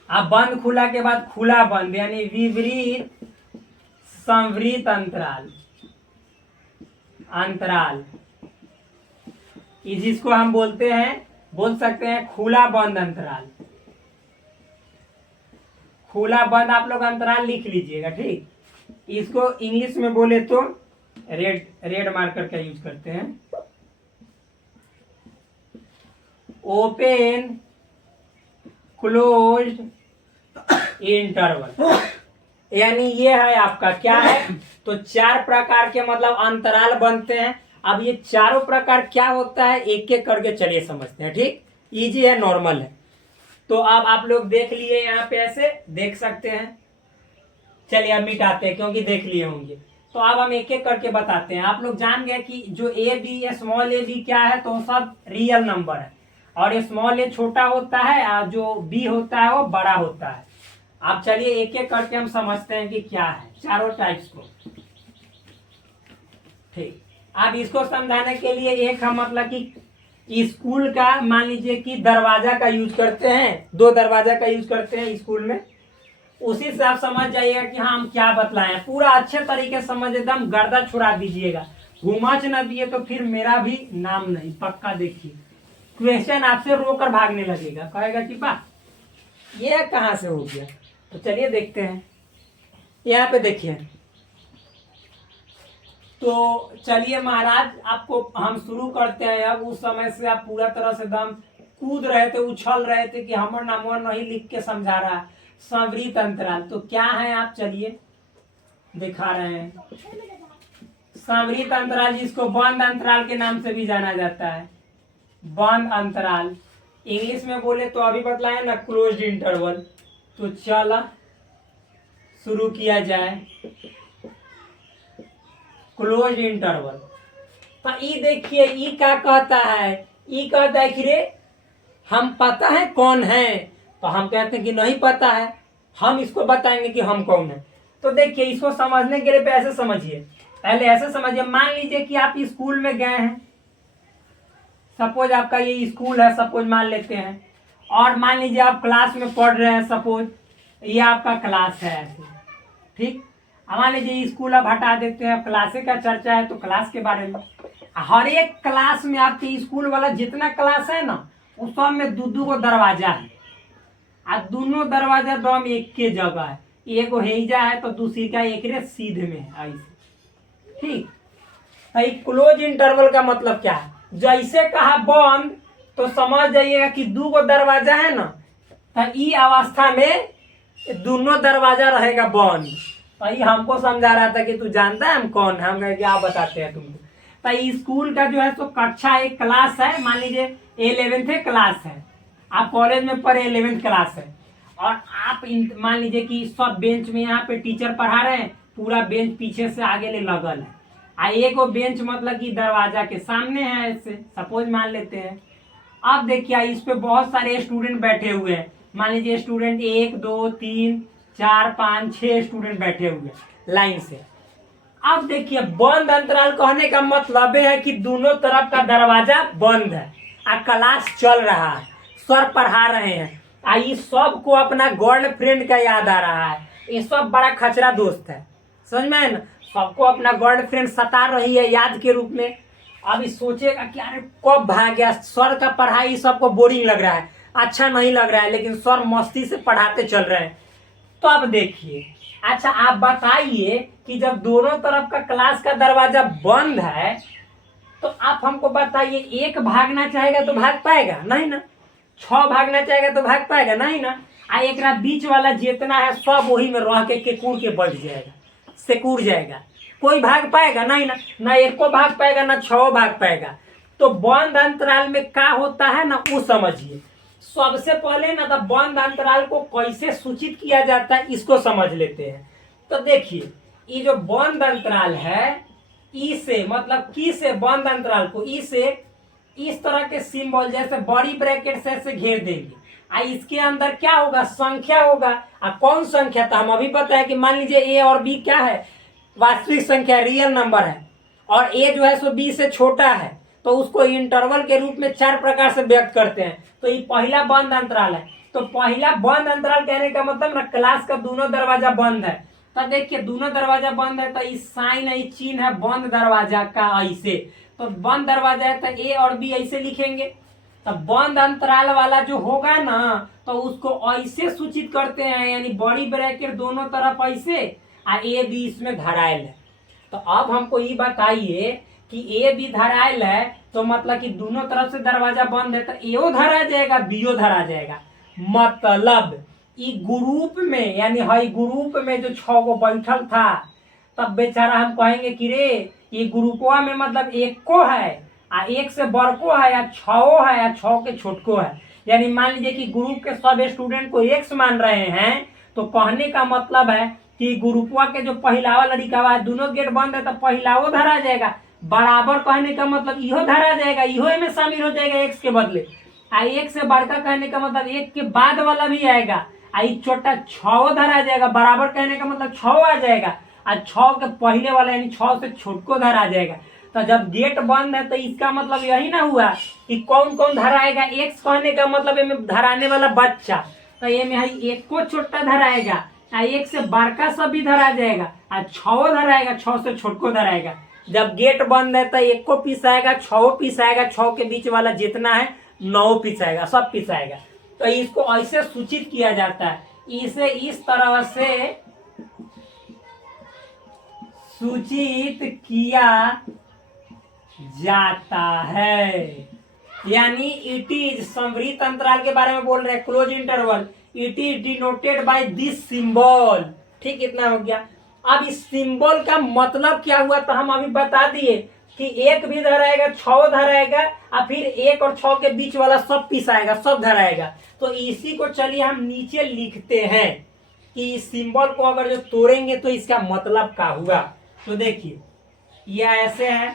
अब बंद खुला के बाद खुला बंद, यानी विपरीत संवृत अंतराल। अंतराल जिसको हम बोलते हैं, बोल सकते हैं खुला बंद अंतराल। खुला बंद आप लोग अंतराल लिख लीजिएगा ठीक। इसको इंग्लिश में बोले तो रेड मार्कर का यूज करते हैं, ओपन क्लोज्ड इंटरवल। यानी ये है आपका क्या है, तो 4 प्रकार के मतलब अंतराल बनते हैं। अब ये चारों प्रकार क्या होता है एक एक करके चलिए समझते हैं ठीक। इजी है, नॉर्मल है। तो अब आप लोग देख लिए, यहाँ पे ऐसे देख सकते हैं। चलिए अब मिटाते हैं क्योंकि देख लिए होंगे। तो अब हम एक एक करके बताते हैं। आप लोग जान गए कि जो a b small a b क्या है, तो सब रियल नंबर है, और स्मॉल ए छोटा होता है और जो बी होता है वो बड़ा होता है। अब चलिए एक एक करके हम समझते हैं कि क्या है चारों टाइप्स को ठीक। अब इसको समझाने के लिए एक हम मतलब कि स्कूल का मान लीजिए कि दरवाजा का यूज करते हैं, 2 दरवाजा का यूज करते हैं स्कूल में। उसी से आप समझ जाइएगा कि हाँ हम क्या बतलाएं। पूरा अच्छे तरीके से समझ, एकदम गर्दा छुड़ा दीजिएगा। घुमाच न दिए तो फिर मेरा भी नाम नहीं। पक्का देखिए, क्वेश्चन आपसे रोकर भागने लगेगा, कहेगा कि बा ये कहाँ से हो गया। तो चलिए देखते हैं। यहाँ पे देखिए, तो चलिए महाराज आपको हम शुरू करते हैं। अब उस समय से आप पूरा तरह से दम कूद रहे थे, उछल रहे थे कि हमर नामवर नहीं लिख के समझा रहा। संवृत अंतराल तो क्या है, आप चलिए दिखा रहे हैं। संवृत अंतराल जिसको बंद अंतराल के नाम से भी जाना जाता है, बंद अंतराल। इंग्लिश में बोले तो अभी बतलाए ना क्लोज्ड इंटरवल। तो चला शुरू किया जाए। क्लोज इंटरवल, तो ई देखिए ई क्या कहता है। ई कहता है कि रे हम पता है कौन है, तो हम कहते हैं कि नहीं पता है, हम इसको बताएंगे कि हम कौन है। तो देखिए इसको समझने के लिए ऐसे समझिए, पहले ऐसे समझिए। मान लीजिए कि आप स्कूल में गए हैं, सपोज आपका ये स्कूल है, सपोज मान लेते हैं। और मान लीजिए आप क्लास में पढ़ रहे हैं, सपोज ये आपका क्लास है ऐसे ठीक। मान लीजिए स्कूल अब हटा देते हैं, क्लासे का चर्चा है तो क्लास के बारे में। हर एक क्लास में आपके स्कूल वाला जितना क्लास है ना, उस सब में 2-2 गो दरवाजा है, और दोनों दरवाजा दम एक के जगह है। एगो हेजा है तो दूसरी का एक सीधे में है ऐसे ठीक। क्लोज इंटरवल का मतलब क्या है, जैसे कहा बंद तो समझ जाइएगा कि 2 गो दरवाजा है ना, तो ई अवस्था में दोनों दरवाजा रहेगा बंद। तो हमको समझा रहा था कि तू जानता है हम कौन है, हम कहे क्या बताते हैं तुमको। तो स्कूल का जो है सो कक्षा एक क्लास है, मान लीजिए 11th क्लास है, आप कॉलेज में पढ़े 11th क्लास है, और आप मान लीजिए कि सब बेंच में यहाँ पे टीचर पढ़ा रहे हैं, पूरा बेंच पीछे से आगे ले लगल है, एक बेंच मतलब कि दरवाजा के सामने है ऐसे सपोज मान लेते हैं। अब देखिए इस पे बहुत सारे स्टूडेंट बैठे हुए हैं, मान लीजिए स्टूडेंट 1 2 3 4 5 6 स्टूडेंट बैठे हुए हैं लाइन से। अब देखिए बंद अंतराल कहने का मतलब है कि दोनों तरफ का दरवाजा बंद है और क्लास चल रहा है, सर पढ़ा रहे हैं, ये सब को अपना गर्लफ्रेंड का याद आ रहा है। ये सब बड़ा खचरा दोस्त है, समझ में है ना, सबको अपना गर्लफ्रेंड सता रही है याद के रूप में। अब सोचेगा कि अरे कब भाग गया, सर का पढ़ाई सबको बोरिंग लग रहा है, अच्छा नहीं लग रहा है, लेकिन सर मस्ती से पढ़ाते चल रहे हैं। तो अब देखिए, अच्छा आप बताइए कि जब दोनों तरफ का क्लास का दरवाजा बंद है तो आप हमको बताइए, एक भागना चाहेगा तो भाग पाएगा नहीं ना, 6 भागना चाहेगा तो भाग पाएगा नहीं ना, एक बीच वाला जितना है सब वही में रह के केकूर के बैठ जाएगा, सिकुड़ जाएगा, कोई भाग पाएगा नहीं ना, ना एक को भाग पाएगा ना 6 भाग पाएगा। तो बंद अंतराल में क्या होता है ना वो समझिए। सबसे पहले ना तो बंद अंतराल को कैसे सूचित किया जाता है इसको समझ लेते हैं। तो देखिए, ये जो बंद अंतराल है, ई से मतलब की से बंद अंतराल को ई से इस तरह के सिंबल जैसे बड़ी ब्रैकेट से घेर देंगे। इसके अंदर क्या होगा, संख्या होगा। कौन संख्या, तो हम अभी पता है कि मान लीजिए ए और बी क्या है, वास्तविक संख्या, रियल नंबर है, और ए जो है सो बी से छोटा है, तो उसको इंटरवल के रूप में 4 प्रकार से व्यक्त करते हैं। तो ये पहला बंद अंतराल है। तो पहला बंद अंतराल कहने का मतलब ना क्लास का दोनों दरवाजा बंद है। तो देखिए, दोनों दरवाजा बंद है, तो इस साइन है, चिन्ह है बंद दरवाजा का ऐसे। तो बंद दरवाजा है तो ए और बी ऐसे लिखेंगे। तो बंद अंतराल वाला जो होगा ना, तो उसको ऐसे सूचित करते हैं, यानी बड़ी ब्रैकेट दोनों तरफ ऐसे, ए बी इसमें धरायल है। तो अब हमको ये बताइए कि ए बी धरायल है, तो मतलब कि दोनों तरफ से दरवाजा बंद है, तो एओ धरा जाएगा, बीओ धरा जाएगा। मतलब ई ग्रुप में, यानी हई ग्रुप में जो 6 गो बैठल था, तब बेचारा हम कहेंगे कि रे ये ग्रुपवा में मतलब एक को है, एक से बड़को है, या 6 है, या 6 के छोटको है। यानी मान लीजिए कि ग्रुप के सब स्टूडेंट को एक्स मान रहे हैं, तो कहने का मतलब है कि ग्रुपवा के जो पहिलावा लड़िकावा है, दोनों गेट बंद है, तो पहिलावो धरा जाएगा। बराबर कहने का मतलब इहो धरा जाएगा, इहो में शामिल हो जाएगा एक्स के बदले। एक से बड़का कहने का मतलब एक के बाद वाला भी आएगा। छोटा 6 धरा जाएगा। बराबर कहने का मतलब 6 आ जाएगा, 6 के पहले वाला यानी 6 से छोटको धरा जाएगा। तो जब गेट बंद है, तो इसका मतलब यही ना हुआ कि कौन कौन धराएगा। एक्स कहने का मतलब इनमें धराने वाला बच्चा, तो ये में एक को छोटा धराएगा, एक से बड़का सब भी धरा जाएगा, 6 धराएगा, 6 से छोटको धराएगा। जब गेट बंद है तो एक को पिसाएगा, 6 पिसाएगा, 6 के बीच वाला जितना है 9 पिसाएगा, सब पिसाएगा। तो इसको ऐसे सूचित किया जाता है, इसे इस तरह से सूचित किया जाता है। यानी इट इज समवृत्त अंतराल के बारे में बोल रहे हैं, close interval, it is denoted by this symbol. ठीक, इतना हो गया। अब इस सिंबल का मतलब क्या हुआ, तो हम अभी बता दिए कि एक भी धराएगा, 6 धराएगा, और फिर 1 और 6 के बीच वाला सब पिसाएगा, सब धराएगा। तो इसी को चलिए हम नीचे लिखते हैं कि इस सिंबल को अगर जो तोड़ेंगे तो इसका मतलब क्या हुआ। तो देखिए, ये ऐसे है,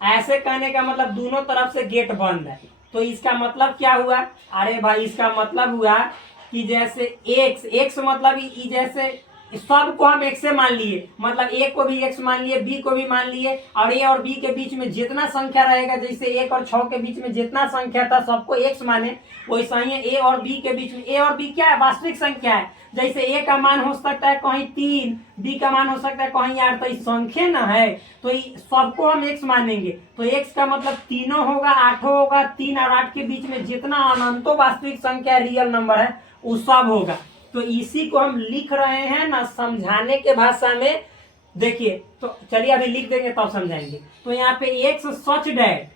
ऐसे कहने का मतलब दोनों तरफ से गेट बंद है, तो इसका मतलब क्या हुआ। अरे भाई, इसका मतलब हुआ कि जैसे एक्स मतलब जैसे सबको हम एक्स से मान लिए, मतलब ए को भी एक्स मान लिए, बी को भी मान लिए, और ए और बी के बीच में जितना संख्या रहेगा, जैसे 1 और 6 के बीच में जितना संख्या था सबको एक्स माने, वैसा ही ए और बी के बीच में, ए और बी क्या है, वास्तविक संख्या है। जैसे ए का मान हो सकता है कहीं 3, बी का मान हो सकता है कहीं 8, तो इस संख्या ना है, तो सबको हम एक्स मानेंगे। तो एक्स का मतलब तीनों होगा, 8 होगा, 3 और 8 के बीच में जितना अनंतो वास्तविक संख्या रियल नंबर है वो सब होगा। तो इसी को हम लिख रहे हैं ना समझाने के भाषा में। देखिए, तो चलिए अभी लिख देंगे तब समझाएंगे। तो यहाँ पे एक्स सच डैट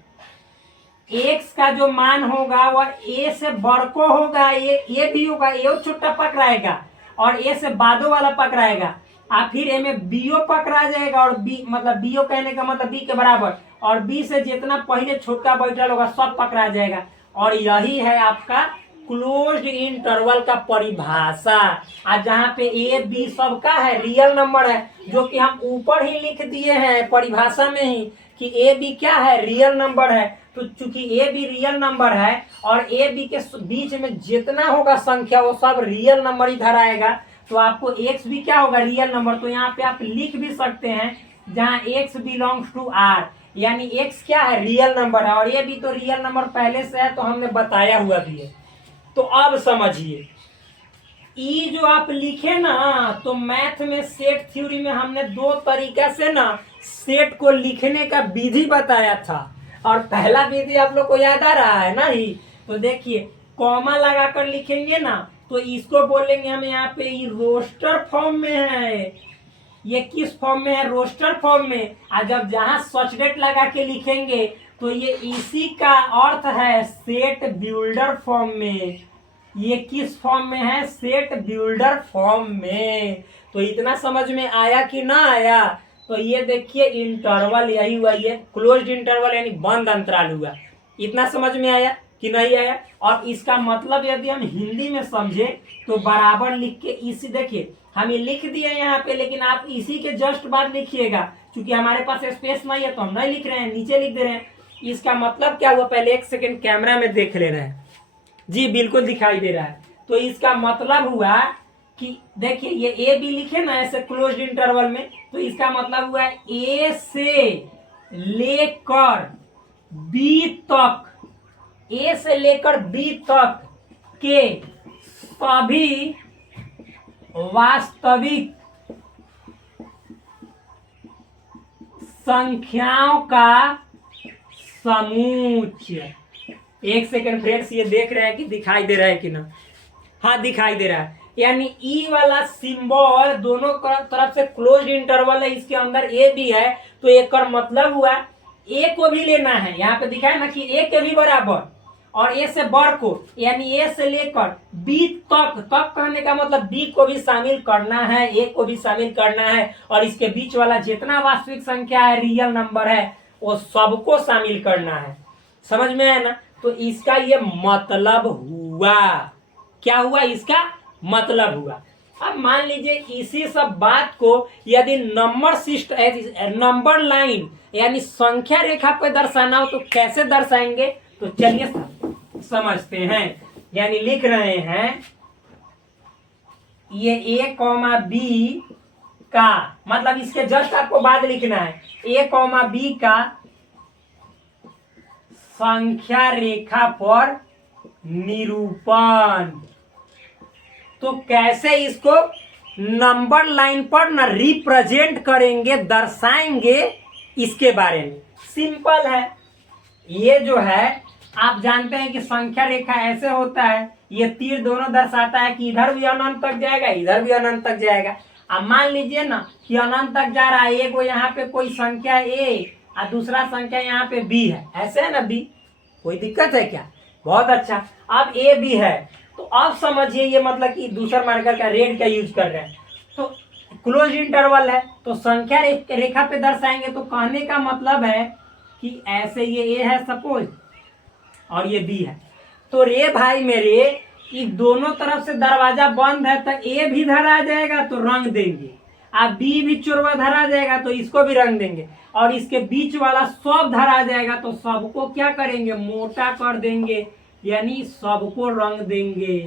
एक्स का जो मान होगा वह ए से बड़को होगा, ए भी होगा, ए छोटा पकड़ाएगा और ए से बादो वाला पकड़ाएगा, और फिर ए में बीओ पकड़ा जाएगा, और बी मतलब बीओ कहने का मतलब बी के बराबर, और बी से जितना पहले छोटा बैठल होगा सब पकड़ा जाएगा। और यही है आपका क्लोज्ड इंटरवल का परिभाषा। आज जहाँ पे ए बी सबका है रियल नंबर है, जो कि हम ऊपर ही लिख दिए हैं परिभाषा में ही कि ए बी क्या है, रियल नंबर है। तो चूंकि ए बी रियल नंबर है और ए बी के बीच में जितना होगा संख्या वो सब रियल नंबर ही धराएगा, तो आपको एक्स भी क्या होगा, रियल नंबर। तो यहाँ पे आप लिख भी सकते हैं जहाँ एक्स बिलोंग्स टू आर, यानी एक्स क्या है, रियल नंबर है, और ए बी तो रियल नंबर पहले से है, तो हमने बताया हुआ भी है। तो अब समझिए, ई जो आप लिखे ना, तो मैथ में सेट थ्योरी में हमने 2 तरीका से ना सेट को लिखने का विधि बताया था, और पहला विधि आप लोग को याद आ रहा है ना ही। तो देखिए, कॉमा लगाकर लिखेंगे ना, तो इसको बोलेंगे हम यहाँ पे ये रोस्टर फॉर्म में है। ये किस फॉर्म में है, रोस्टर फॉर्म में। और जब जहां सचडेट लगा के लिखेंगे तो ये इसी का अर्थ है सेट बिल्डर फॉर्म में। ये किस फॉर्म में है, सेट बिल्डर फॉर्म में। तो इतना समझ में आया कि ना आया। तो ये देखिए इंटरवल यही हुआ, ये क्लोज्ड इंटरवल यानी बंद अंतराल हुआ। इतना समझ में आया। कि नहीं आया। और इसका मतलब यदि हम हिंदी में समझे तो बराबर लिख के इसी, देखिए हम ये लिख दिए यहाँ पे, लेकिन आप इसी के जस्ट बाद लिखिएगा, क्योंकि हमारे पास स्पेस नहीं है तो हम नहीं लिख रहे हैं, नीचे लिख दे रहे हैं। इसका मतलब क्या हुआ, पहले एक सेकंड कैमरा में देख ले रहे हैं जी, बिल्कुल दिखाई दे रहा है। तो इसका मतलब हुआ कि देखिए ये ए बी लिखे ना ऐसे क्लोज्ड इंटरवल में, तो इसका मतलब हुआ ए से लेकर बी तक, ए से लेकर बी तक के सभी वास्तविक संख्याओं का समूच्य। एक सेकंड फ्रेंड्स, ये देख रहे हैं कि दिखाई दे रहा है कि ना, हाँ दिखाई दे रहा है। यानी ई वाला सिंबल दोनों तरफ से क्लोज्ड इंटरवल है, इसके अंदर ए भी है, तो एक का मतलब हुआ ए को भी लेना है, यहाँ पे दिखाया ना कि ए के भी बराबर, और ए से बढ़ को, यानी ए से लेकर बी तक, तक कहने का मतलब बी को भी शामिल करना है, ए को भी शामिल करना है, और इसके बीच वाला जितना वास्तविक संख्या है, रियल नंबर है, वो सबको शामिल करना है। समझ में आया ना। तो इसका ये मतलब हुआ, क्या हुआ, इसका मतलब हुआ। अब मान लीजिए इसी सब बात को यदि नंबर लाइन यानी संख्या रेखा पे दर्शाना हो तो कैसे दर्शाएंगे, तो चलिए समझते हैं। यानी लिख रहे हैं ये ए कॉमा बी का मतलब, इसके जस्ट आपको बाद लिखना है, ए कॉमा बी का संख्या रेखा पर निरूपण। तो कैसे इसको नंबर लाइन पर ना रिप्रेजेंट करेंगे, दर्शाएंगे, इसके बारे में सिंपल है। ये जो है आप जानते हैं कि संख्या रेखा ऐसे होता है, ये तीर दोनों दर्शाता है कि इधर भी अनंत तक जाएगा, इधर भी अनंत तक जाएगा। अब मान लीजिए ना कि अनंत तक जा रहा है, एक यहाँ पे कोई संख्या ए और दूसरा संख्या यहाँ पे बी है, ऐसे है ना बी, कोई दिक्कत है क्या, बहुत अच्छा। अब ए बी है, तो अब समझिए ये मतलब कि दूसरा मार्कर का रेड का यूज कर रहे हैं, तो क्लोज इंटरवल है, तो संख्या रेखा पे दर्शाएंगे। तो कहने का मतलब है कि ऐसे ये ए है सपोज और ये बी है, तो रे भाई मेरे कि दोनों तरफ से दरवाजा बंद है, तो ए भी धरा जाएगा तो रंग देंगे, अब बी भी चोरवा धरा जाएगा तो इसको भी रंग देंगे, और इसके बीच वाला सब धरा जाएगा तो सबको क्या करेंगे, मोटा कर देंगे, यानी सबको रंग देंगे।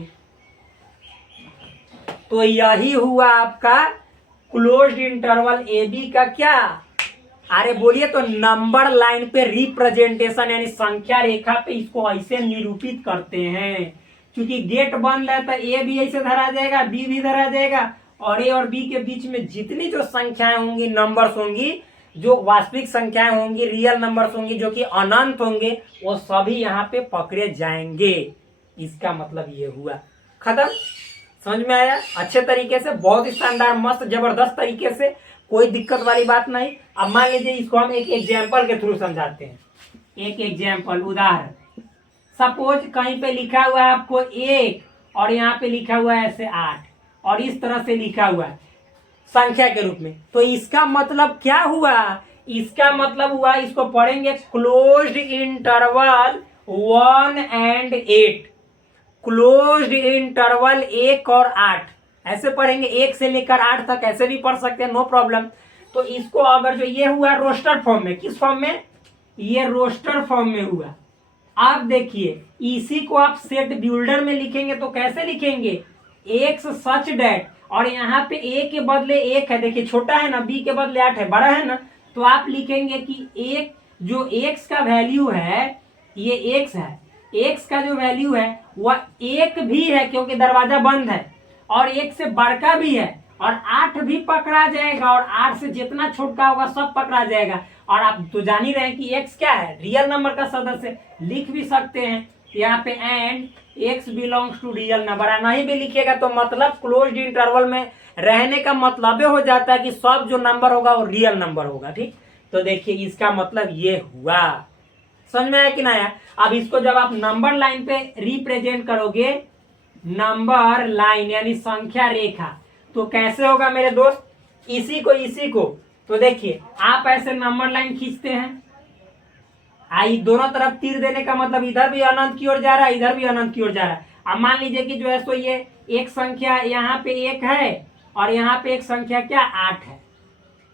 तो यही हुआ आपका क्लोज्ड इंटरवल ए बी का क्या, अरे बोलिए तो नंबर लाइन पे रिप्रेजेंटेशन, यानी संख्या रेखा पे इसको ऐसे निरूपित करते हैं। क्योंकि गेट बंद है तो ए भी ऐसे धरा जाएगा, बी भी धरा जाएगा, और ए और बी के बीच में जितनी जो संख्याएं होंगी, नंबर्स होंगी, जो वास्तविक संख्याएं होंगी, रियल नंबर्स होंगी जो कि अनंत होंगे, वो सभी यहाँ पे पकड़े जाएंगे। इसका मतलब ये हुआ, खत्म। समझ में आया अच्छे तरीके से, बहुत ही शानदार मस्त जबरदस्त तरीके से, कोई दिक्कत वाली बात नहीं। अब मान लीजिए इसको हम एक एग्जाम्पल के थ्रू समझाते हैं। एक एग्जाम्पल उदाहरण, सपोज कहीं पे लिखा हुआ है आपको 1 और यहाँ पे लिखा हुआ है ऐसे 8 और इस तरह से लिखा हुआ है संख्या के रूप में, तो इसका मतलब क्या हुआ, इसका मतलब हुआ, इसको पढ़ेंगे closed interval 1 and 8, closed interval 1 और 8, ऐसे पढ़ेंगे, 1 से लेकर 8 तक, ऐसे भी पढ़ सकते हैं, नो प्रॉब्लम। तो इसको अगर जो ये हुआ रोस्टर फॉर्म में, किस फॉर्म में, ये रोस्टर फॉर्म में हुआ। आप देखिए इसी को आप सेट बिल्डर में लिखेंगे तो कैसे लिखेंगे, एक्स सच डैट, और यहाँ पे ए के बदले 1 है, देखिए छोटा है ना, बी के बदले 8 है, बड़ा है ना, तो आप लिखेंगे कि एक जो एक्स का वैल्यू है, ये एक्स है, एक्स का जो वैल्यू है वह 1 भी है क्योंकि दरवाजा बंद है, और 1 से बड़का भी है, और 8 भी पकड़ा जाएगा, और 8 से जितना छोटा होगा सब पकड़ा जाएगा। और आप तो जान ही रहे हैं कि x क्या है, रियल नंबर का सदस्य, लिख भी सकते हैं यहाँ पे, and x belongs to real number. नहीं भी लिखेगा तो मतलब क्लोज्ड इंटरवल में रहने का मतलब हो जाता है कि सब जो नंबर होगा वो रियल नंबर होगा, ठीक। तो देखिए इसका मतलब ये हुआ, समझ में आया कि ना आया। अब इसको जब आप नंबर लाइन पे रिप्रेजेंट करोगे, नंबर लाइन यानी संख्या रेखा, तो कैसे होगा मेरे दोस्त, इसी को तो देखिए आप ऐसे नंबर लाइन खींचते हैं, आई दोनों तरफ तीर देने का मतलब इधर भी अनंत की ओर जा रहा है, इधर भी अनंत की ओर जा रहा है। अब मान लीजिए कि जो है सो ये एक संख्या यहाँ पे 1 है और यहाँ पे एक संख्या क्या 8 है,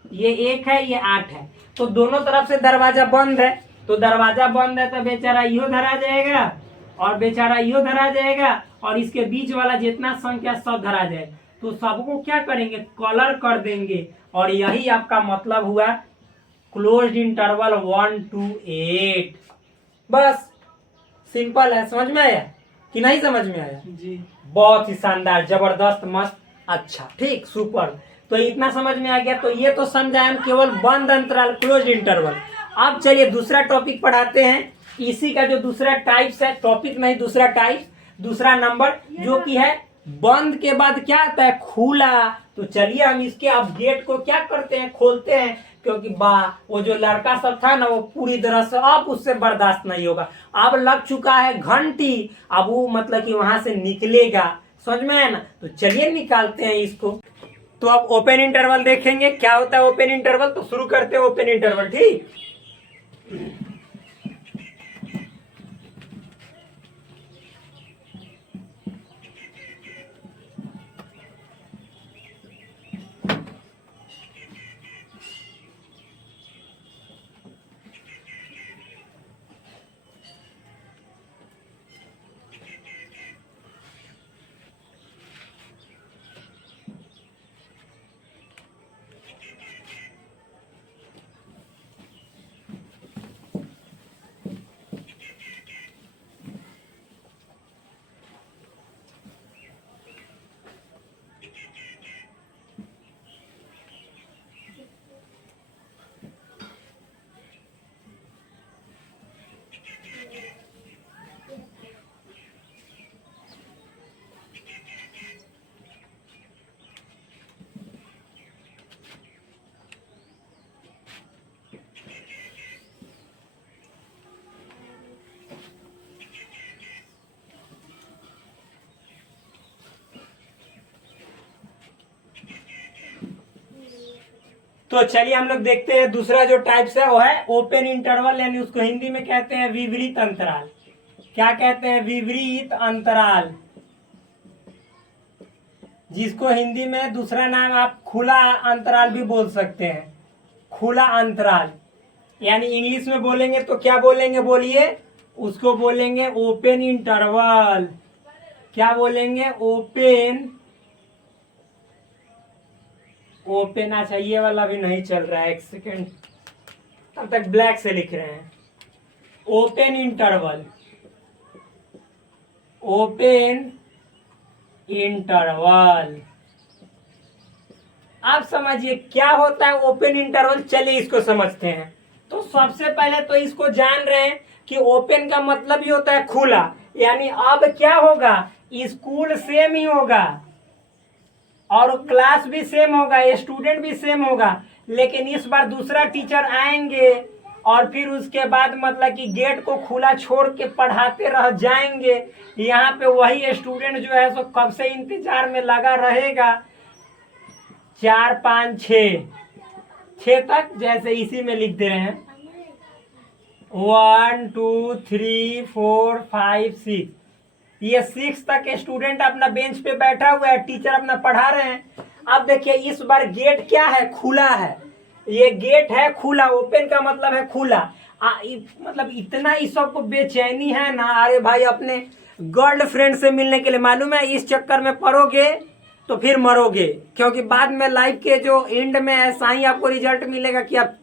ये 1 है ये 8 है, तो दोनों तरफ से दरवाजा बंद है, तो दरवाजा बंद है तो बेचारा इहो धरा जाएगा और बेचारा इहो धरा जाएगा और इसके बीच वाला जितना संख्या सब धरा जाएगा। तो सबको क्या करेंगे, कलर कर देंगे और यही आपका मतलब हुआ क्लोज्ड इंटरवल 1 to 8। बस सिंपल है, समझ में आया कि नहीं समझ में आया जी। बहुत ही शानदार, जबरदस्त, मस्त, अच्छा, ठीक, सुपर। तो इतना समझ में आ गया। तो ये तो समझा हम केवल बंद अंतराल क्लोज्ड इंटरवल। अब चलिए दूसरा टॉपिक पढ़ाते हैं। इसी का जो दूसरा टाइप्स है, टॉपिक नहीं दूसरा टाइप, दूसरा नंबर जो कि है बंद के बाद क्या आता है, खुला। तो चलिए हम इसके अब गेट को क्या करते हैं, खोलते हैं, क्योंकि वो जो लड़का सब था ना वो पूरी तरह से अब उससे बर्दाश्त नहीं होगा। अब लग चुका है घंटी, अब वो मतलब कि वहां से निकलेगा, समझ में है ना। तो चलिए निकालते हैं इसको। तो अब ओपन इंटरवल देखेंगे क्या होता है ओपन इंटरवल। तो शुरू करते हैं ओपन इंटरवल, ठीक। तो चलिए हम लोग देखते हैं दूसरा जो टाइप्स है वो है ओपन इंटरवल, यानी उसको हिंदी में कहते हैं विवरित अंतराल। क्या कहते हैं, विवरित अंतराल, जिसको हिंदी में दूसरा नाम आप खुला अंतराल भी बोल सकते हैं। खुला अंतराल यानी इंग्लिश में बोलेंगे तो क्या बोलेंगे, बोलिए, उसको बोलेंगे ओपन इंटरवल। क्या बोलेंगे, ओपन ओपन। अच्छा ये वाला भी नहीं चल रहा है, एक सेकेंड, तब तक ब्लैक से लिख रहे हैं। Open interval, open interval. आप समझिए क्या होता है ओपन इंटरवल। चलिए इसको समझते हैं। तो सबसे पहले तो इसको जान रहे हैं कि ओपन का मतलब ही होता है खुला, यानी अब क्या होगा, स्कूल सेम ही होगा और क्लास भी सेम होगा, स्टूडेंट भी सेम होगा, लेकिन इस बार दूसरा टीचर आएंगे और फिर उसके बाद मतलब कि गेट को खुला छोड़ के पढ़ाते रह जाएंगे। यहाँ पे वही स्टूडेंट जो है सो कब से इंतजार में लगा रहेगा, 4 5 6 तक, जैसे इसी में लिख दे रहे हैं 1 2 3 4 5 6। ये 6 तक स्टूडेंट अपना बेंच पे बैठा हुआ है, टीचर अपना पढ़ा रहे हैं। अब देखिए इस बार गेट क्या है, खुला है। ये गेट है खुला, ओपन का मतलब है खुला। मतलब इतना इस सबको बेचैनी है ना, अरे भाई अपने गर्लफ्रेंड से मिलने के लिए, मालूम है इस चक्कर में पढ़ोगे तो फिर मरोगे, क्योंकि बाद में लाइफ के जो एंड में ऐसा ही आपको रिजल्ट मिलेगा कि आप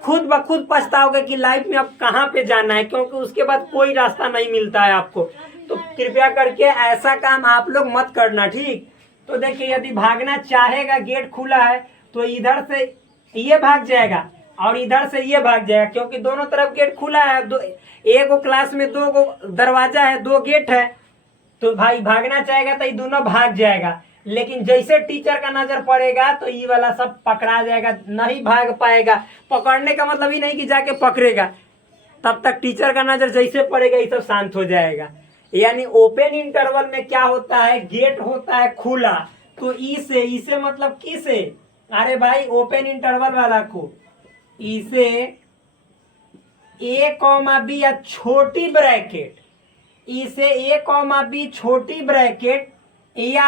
खुद ब खुद पछताओगे कि लाइफ में अब कहाँ पे जाना है, क्योंकि उसके बाद कोई रास्ता नहीं मिलता है आपको। तो कृपया करके ऐसा काम आप लोग मत करना, ठीक। तो देखिए यदि भागना चाहेगा, गेट खुला है तो इधर से ये भाग जाएगा और इधर से ये भाग जाएगा, क्योंकि दोनों तरफ गेट खुला है। एक क्लास में 2 दरवाजा है, 2 गेट है, तो भाई भागना चाहेगा तो ये दोनों भाग जाएगा। लेकिन जैसे टीचर का नजर पड़ेगा तो ये वाला सब पकड़ा जाएगा, नहीं भाग पाएगा। पकड़ने का मतलब ही नहीं कि जाके पकड़ेगा, तब तक टीचर का नजर जैसे पड़ेगा ये सब शांत हो जाएगा। यानी ओपन इंटरवल में क्या होता है, गेट होता है खुला, तो इसे मतलब किसे, अरे भाई ओपन इंटरवल वाला को इसे ए कॉमा बी या छोटी ब्रैकेट, इसे ए कॉमा बी छोटी ब्रैकेट, या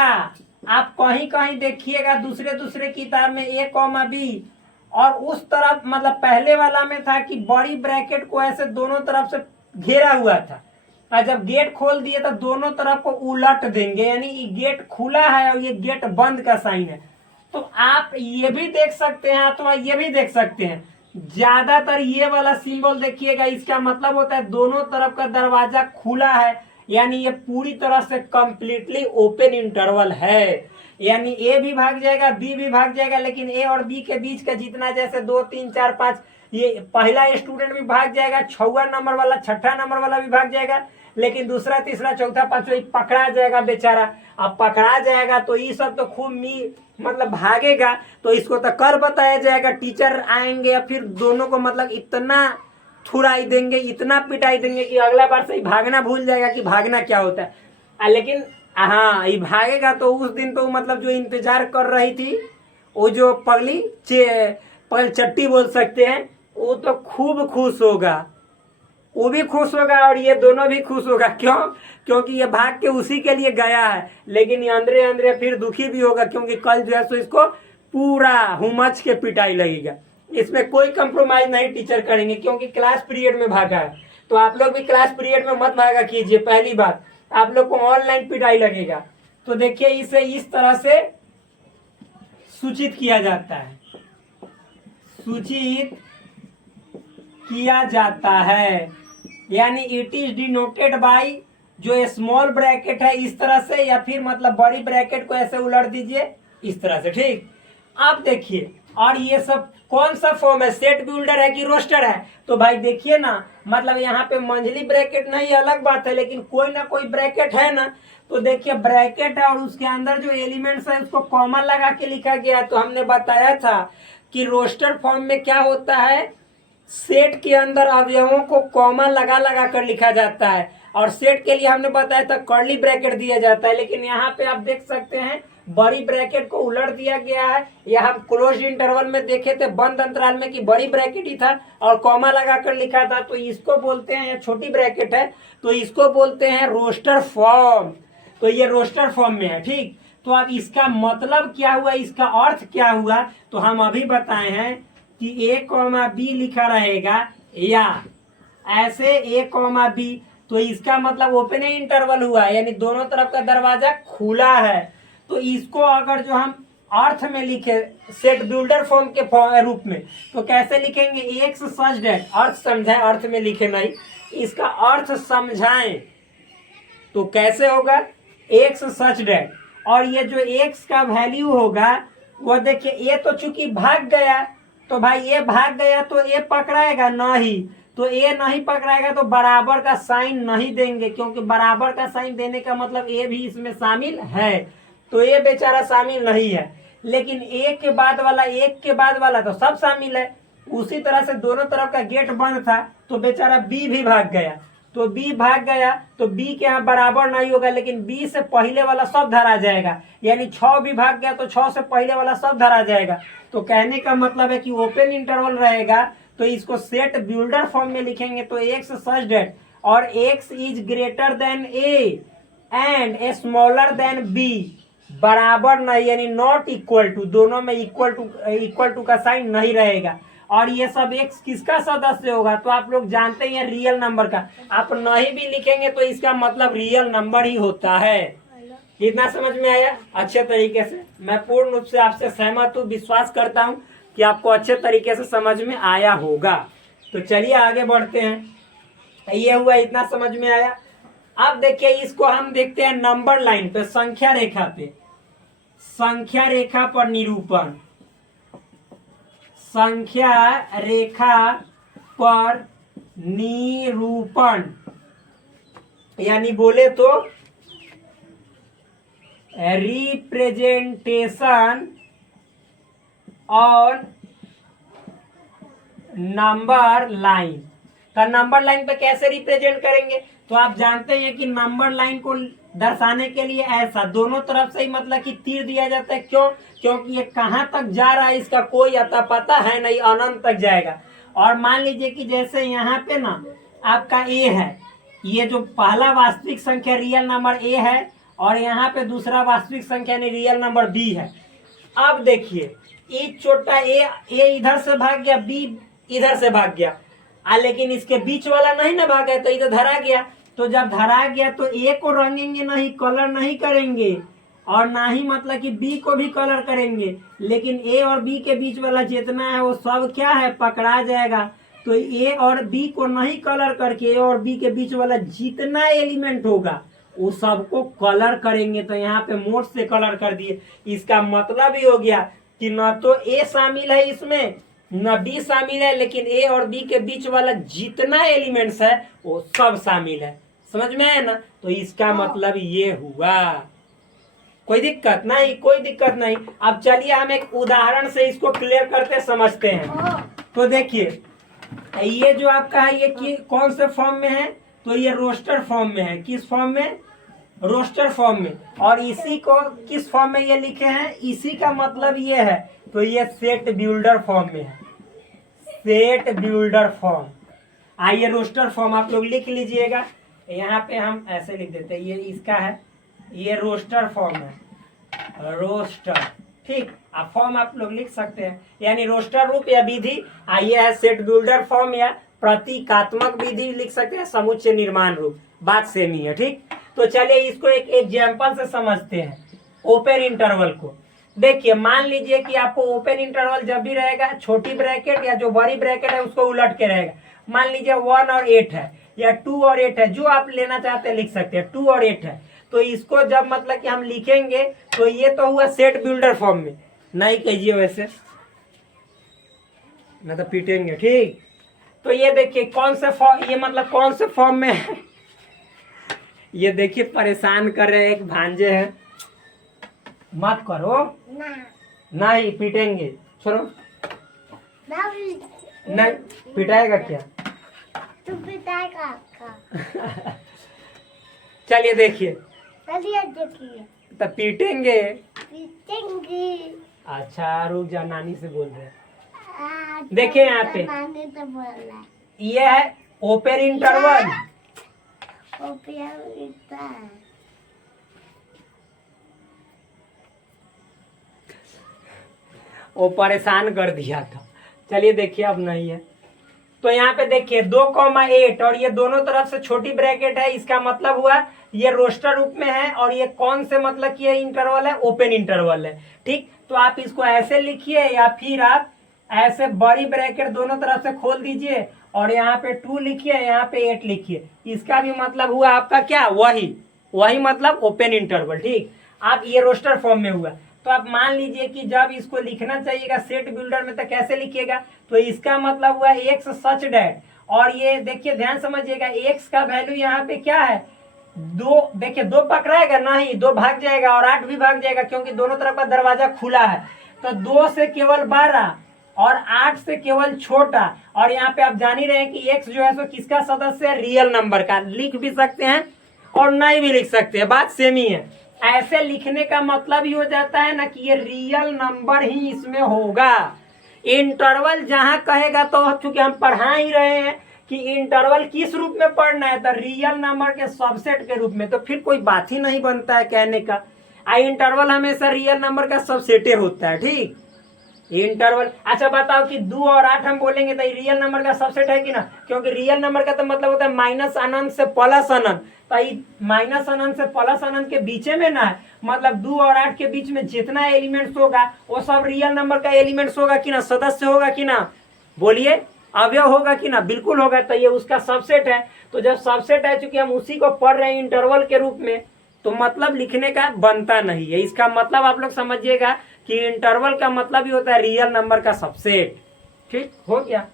आप कहीं कहीं देखिएगा दूसरे दूसरे किताब में ए कॉमा बी, और उस तरफ मतलब पहले वाला में था कि बड़ी ब्रैकेट को ऐसे दोनों तरफ से घेरा हुआ था, और जब गेट खोल दिए तो दोनों तरफ को उलट देंगे, यानी ये गेट खुला है और ये गेट बंद का साइन है। तो आप ये भी देख सकते हैं अथवा ये भी देख सकते हैं, ज्यादातर ये वाला सिंबल देखिएगा, इसका मतलब होता है दोनों तरफ का दरवाजा खुला है, यानी ये पूरी तरह से कंप्लीटली ओपन इंटरवल है, यानी ए भी भाग जाएगा बी भी भाग जाएगा, लेकिन ए और बी के बीच का जितना जैसे 2 3 4 5 ये पहला स्टूडेंट भी भाग जाएगा, 6वां नंबर वाला 6ठा नंबर वाला भी भाग जाएगा, लेकिन दूसरा तीसरा चौथा पांचवा पकड़ा जाएगा बेचारा। अब पकड़ा जाएगा तो ये सब तो खूब मतलब भागेगा, तो इसको तो कर बताया जाएगा, टीचर आएंगे या फिर दोनों को मतलब इतना थुराई देंगे, इतना पिटाई देंगे कि अगला बार से ही भागना भूल जाएगा कि भागना क्या होता है। लेकिन हाँ ये भागेगा तो उस दिन तो मतलब जो इंतजार कर रही थी वो जो पगली पगल चट्टी बोल सकते हैं, वो तो खूब खुश होगा, वो भी खुश होगा और ये दोनों भी खुश होगा। क्यों? क्योंकि ये भाग के उसी के लिए गया है, लेकिन ये अंदरे अंदरे फिर दुखी भी होगा, क्योंकि कल जो है सो इसको पूरा हुमच के पिटाई लगेगा। इसमें कोई कंप्रोमाइज नहीं टीचर करेंगे, क्योंकि क्लास पीरियड में भागा है। तो आप लोग भी क्लास पीरियड में मत भागा कीजिए, पहली बात आप लोग को ऑनलाइन पिटाई लगेगा। तो देखिए इसे इस तरह से सूचित किया जाता है, सूचित किया जाता है, यानी इट इज डिनोटेड बाय जो स्मॉल ब्रैकेट है इस तरह से, या फिर मतलब बड़ी ब्रैकेट को ऐसे उलट दीजिए इस तरह से, ठीक। अब देखिए, और ये सब कौन सा फॉर्म है, सेट बिल्डर है कि रोस्टर है? तो भाई देखिए ना, मतलब यहाँ पे मंझली ब्रैकेट नहीं अलग बात है, लेकिन कोई ना कोई ब्रैकेट है ना। तो देखिए ब्रैकेट है और उसके अंदर जो एलिमेंट्स है उसको कॉमा लगा के लिखा गया। तो हमने बताया था कि रोस्टर फॉर्म में क्या होता है, सेट के अंदर अवयवों को कॉमा लगा लगा कर लिखा जाता है, और सेट के लिए हमने बताया था कर्ली ब्रैकेट दिया जाता है। लेकिन यहाँ पे आप देख सकते हैं बड़ी ब्रैकेट को उलट दिया गया है, या हम क्लोज इंटरवल में देखे थे बंद अंतराल में कि बड़ी ब्रैकेट ही था और कॉमा लगा कर लिखा था, तो इसको बोलते हैं, या छोटी ब्रैकेट है तो इसको बोलते हैं रोस्टर फॉर्म। तो ये रोस्टर फॉर्म में है, ठीक। तो अब इसका मतलब क्या हुआ, इसका अर्थ क्या हुआ, तो हम अभी बताए हैं कि ए कॉमा बी लिखा रहेगा, या ऐसे ए कॉमा बी, तो इसका मतलब ओपन इंटरवल हुआ, यानी दोनों तरफ का दरवाजा खुला है। तो इसको अगर जो हम अर्थ में लिखे सेट बिल्डर फॉर्म के रूप में, तो कैसे लिखेंगे, एक्स सच डेट, अर्थ समझाएं, अर्थ में लिखे नहीं, इसका अर्थ समझाएं तो कैसे होगा, एक्स सच डेट, और ये जो एक्स का वैल्यू होगा वो देखिए, ए तो चूंकि भाग गया, तो भाई ये भाग गया तो ए पकड़ाएगा नहीं, तो ए नहीं पकड़ाएगा तो बराबर का साइन नहीं देंगे, क्योंकि बराबर का साइन देने का मतलब ए भी इसमें शामिल है, तो ए बेचारा शामिल नहीं है। लेकिन एक के बाद वाला, एक के बाद वाला तो सब शामिल है। उसी तरह से दोनों तरफ का गेट बंद था, तो बेचारा बी भी भाग गया, तो बी भाग गया तो बी के यहाँ बराबर नहीं होगा, लेकिन बी से पहले वाला सब धरा जाएगा, यानी 6 भी भाग गया तो 6 से पहले वाला सब धरा जाएगा। तो कहने का मतलब है कि ओपन इंटरवल रहेगा, तो इसको सेट बिल्डर फॉर्म में लिखेंगे, तो एक्स सच डेट और x is greater than a and a smaller than b, बराबर नहीं, यानी नॉट इक्वल टू, दोनों में इक्वल टू का साइन नहीं रहेगा। और ये सब एक्स किसका सदस्य होगा, तो आप लोग जानते हैं रियल नंबर का, आप नहीं भी लिखेंगे तो इसका मतलब रियल नंबर ही होता है। इतना समझ में आया अच्छे तरीके से? मैं पूर्ण रूप से आपसे सहमत हूँ, विश्वास करता हूँ कि आपको अच्छे तरीके से समझ में आया होगा। तो चलिए आगे बढ़ते हैं। ये हुआ, इतना समझ में आया। अब देखिए इसको हम देखते हैं नंबर लाइन पे, संख्या रेखा पे, संख्या रेखा पर निरूपण, संख्या रेखा पर निरूपण, यानी बोले तो रिप्रेजेंटेशन और नंबर लाइन। तो नंबर लाइन पे कैसे रिप्रेजेंट करेंगे, तो आप जानते हैं कि नंबर लाइन को दर्शाने के लिए ऐसा दोनों तरफ से ही मतलब कि तीर दिया जाता है। क्यों? क्योंकि ये कहाँ तक जा रहा है इसका कोई अता पता है नहीं, अनंत तक जाएगा। और मान लीजिए कि जैसे यहाँ पे ना आपका ए है, ये जो पहला वास्तविक संख्या रियल नंबर ए है और यहाँ पे दूसरा वास्तविक संख्या यानी रियल नंबर बी है। अब देखिए ई छोटा ए इधर से भाग गया, बी इधर से भाग गया, लेकिन इसके बीच वाला नहीं ना भागा है तो इधर धरा गया। तो जब धरा गया तो ए को रंगेंगे नहीं, कलर नहीं करेंगे, और ना ही मतलब कि बी को भी कलर करेंगे, लेकिन ए और बी के बीच वाला जितना है वो सब क्या है, पकड़ा जाएगा। तो ए और बी को नहीं कलर करके ए और बी के बीच वाला जितना एलिमेंट होगा वो सबको कलर करेंगे। तो यहाँ पे मोड से कलर कर दिए। इसका मतलब ही हो गया कि न तो ए शामिल है इसमें न बी शामिल है, लेकिन ए और बी के बीच वाला जितना एलिमेंट्स है वो सब शामिल है। समझ में आया ना? तो इसका मतलब ये हुआ। कोई दिक्कत नहीं, कोई दिक्कत नहीं। अब चलिए हम एक उदाहरण से इसको क्लियर करते समझते हैं। तो देखिए ये जो आपका है ये कौन से फॉर्म में है, तो ये रोस्टर फॉर्म में है। किस फॉर्म में? रोस्टर फॉर्म में। और इसी को किस फॉर्म में ये लिखे हैं, इसी का मतलब ये है, तो ये सेट बिल्डर फॉर्म में है। Set builder form. आइए रोस्टर फॉर्म आप लोग लिख लीजिएगा। यहाँ पे हम ऐसे लिख देते हैं, ये इसका है, ये रोस्टर फॉर्म है, रोस्टर। ठीक, अब फॉर्म आप लोग लिख सकते हैं, यानी रोस्टर रूप या विधि। आइए है सेट बिल्डर फॉर्म या प्रतीकात्मक विधि लिख सकते हैं, समुच्चय निर्माण रूप, बात सेम ही है। ठीक, तो चलिए इसको एक एग्जाम्पल से समझते हैं। ओपन इंटरवल को देखिए, मान लीजिए कि आपको ओपन इंटरवल जब भी रहेगा, छोटी ब्रैकेट या जो बड़ी ब्रैकेट है उसको उलट के रहेगा। मान लीजिए 1 और 8 है या 2 और 8 है, जो आप लेना चाहते हैं लिख सकते हैं। 2 और 8 है तो इसको जब मतलब कि हम लिखेंगे तो ये तो हुआ सेट बिल्डर फॉर्म में। नहीं कहिए वैसे, ना तो पीटेंगे। ठीक, तो ये देखिए कौन से फॉर्म, ये मतलब कौन से फॉर्म में है। ये देखिए परेशान कर रहे हैं, एक भांजे हैं। मत करो ना। नहीं पीटेंगे, छोड़ो। नहीं पिटाएगा क्या? तू पिटाएगा। चलिए देखिए, चलिए देखिए, तो पीटेंगे। पीटेंगे। अच्छा रुक जा, नानी से बोल रहे हैं। देखिए यहाँ पे नानी तो बोल रहा है, ये है ओपन इंटरवल। वो परेशान कर दिया था। चलिए देखिए अब नहीं है। तो यहाँ पे देखिए 2,8 और ये दोनों तरफ से छोटी ब्रैकेट है, इसका मतलब हुआ ये रोस्टर रूप में है। और ये कौन से मतलब कि ये इंटरवल है, ओपन इंटरवल है। ठीक, तो आप इसको ऐसे लिखिए या फिर आप ऐसे बड़ी ब्रैकेट दोनों तरफ से खोल दीजिए और यहाँ पे 2 लिखिए, यहाँ पे 8 लिखिए। इसका भी मतलब हुआ आपका क्या, वही मतलब ओपन इंटरवल। ठीक, आप ये रोस्टर फॉर्म में हुआ। तो आप मान लीजिए कि जब इसको लिखना चाहिएगा सेट बिल्डर में तो कैसे लिखिएगा, तो इसका मतलब हुआ एक्स सच डैट। और ये देखिए ध्यान समझिएगा, एक्स का वैल्यू यहाँ पे क्या है, 2। देखिए 2 पकड़ाएगा नहीं, 2 भाग जाएगा और 8 भी भाग जाएगा, क्योंकि दोनों तरफ का दरवाजा खुला है। तो 2 से केवल 12 और 8 से केवल छोटा। और यहाँ पे आप जान ही रहे हैं कि एक्स जो है सो किसका सदस्य है, रियल नंबर का। लिख भी सकते हैं और नहीं भी लिख सकते हैं, बात सेम ही है। ऐसे लिखने का मतलब ही हो जाता है ना कि ये रियल नंबर ही इसमें होगा। इंटरवल जहां कहेगा तो चूंकि हम पढ़ा ही रहे हैं कि इंटरवल किस रूप में पढ़ना है, तो रियल नंबर के सबसेट के रूप में, तो फिर कोई बात ही नहीं बनता है कहने का। इंटरवल हमेशा रियल नंबर का सबसेटे होता है। ठीक, इंटरवल। अच्छा बताओ कि 2 और 8 हम बोलेंगे तो रियल नंबर का सबसेट है कि ना, क्योंकि रियल नंबर का तो मतलब होता है माइनस अनंत से प्लस अनंत। तो माइनस अनंत से प्लस अनंत के बीच में ना है, मतलब 2 और 8 के बीच में जितना एलिमेंट्स होगा वो सब रियल नंबर का एलिमेंट्स होगा कि ना, सदस्य होगा कि ना, बोलिए अवयव होगा कि ना, बिल्कुल होगा। तो ये उसका सबसेट है। तो जब सबसेट है, चूंकि हम उसी को पढ़ रहे हैं इंटरवल के रूप में, तो मतलब लिखने का बनता नहीं है। इसका मतलब आप लोग समझिएगा कि इंटरवल का मतलब ही होता है रियल नंबर का सबसेट। ठीक हो गया।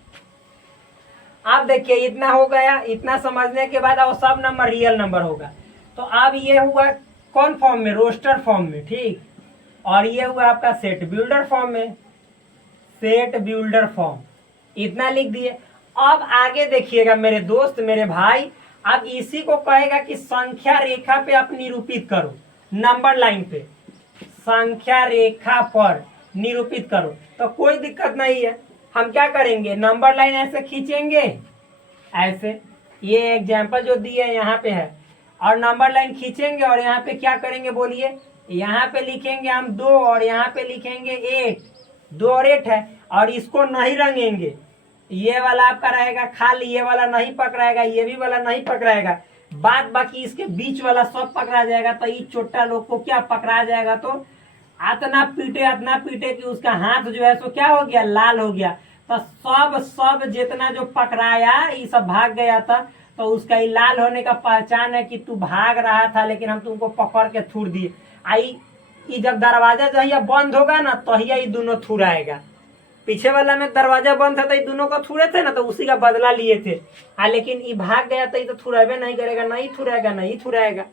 आप देखिए इतना हो गया, इतना समझने के बाद अब सब नंबर रियल नंबर होगा। तो अब ये हुआ कौन फॉर्म में, रोस्टर फॉर्म में। ठीक, और ये हुआ आपका सेट बिल्डर फॉर्म में, सेट बिल्डर फॉर्म। इतना लिख दिए। अब आगे देखिएगा मेरे दोस्त, मेरे भाई, अब इसी को कहेगा कि संख्या रेखा पे आप निरूपित करो, नंबर लाइन पे संख्या रेखा पर निरूपित करो। तो कोई दिक्कत नहीं है, हम क्या करेंगे, नंबर लाइन ऐसे खींचेंगे, ऐसे ये एग्जाम्पल जो दिए यहाँ पे है, और नंबर लाइन खींचेंगे और यहाँ पे क्या करेंगे बोलिए, यहाँ पे लिखेंगे हम 2 और यहाँ पे लिखेंगे 8, 2 और 8 है, और इसको नहीं रंगेंगे, ये वाला आपका रहेगा खाली, ये वाला नहीं पकड़ाएगा, ये भी वाला नहीं पकड़ाएगा, बाद बाकी इसके बीच वाला सब पकड़ा जाएगा। तो ये छोटा लोग को क्या पकड़ा जाएगा, तो इतना पीटे कि उसका हाथ जो है सो क्या हो गया, लाल हो गया। तो सब जितना जो पकड़ाया ये सब भाग गया था, तो उसका ये लाल होने का पहचान है कि तू भाग रहा था लेकिन हम तुमको पकड़ के थूर दिए। आई ये जब दरवाजा जो बंद होगा ना तो ये दोनों थुराएगा। पीछे वाला में दरवाजा बंद था तो ये दोनों को थुरे थे ना, तो उसी का बदला लिए थे। लेकिन ये भाग गया तो ये तो थुराबे नहीं करेगा, नहीं थुराएगा, नहीं थुराएगा।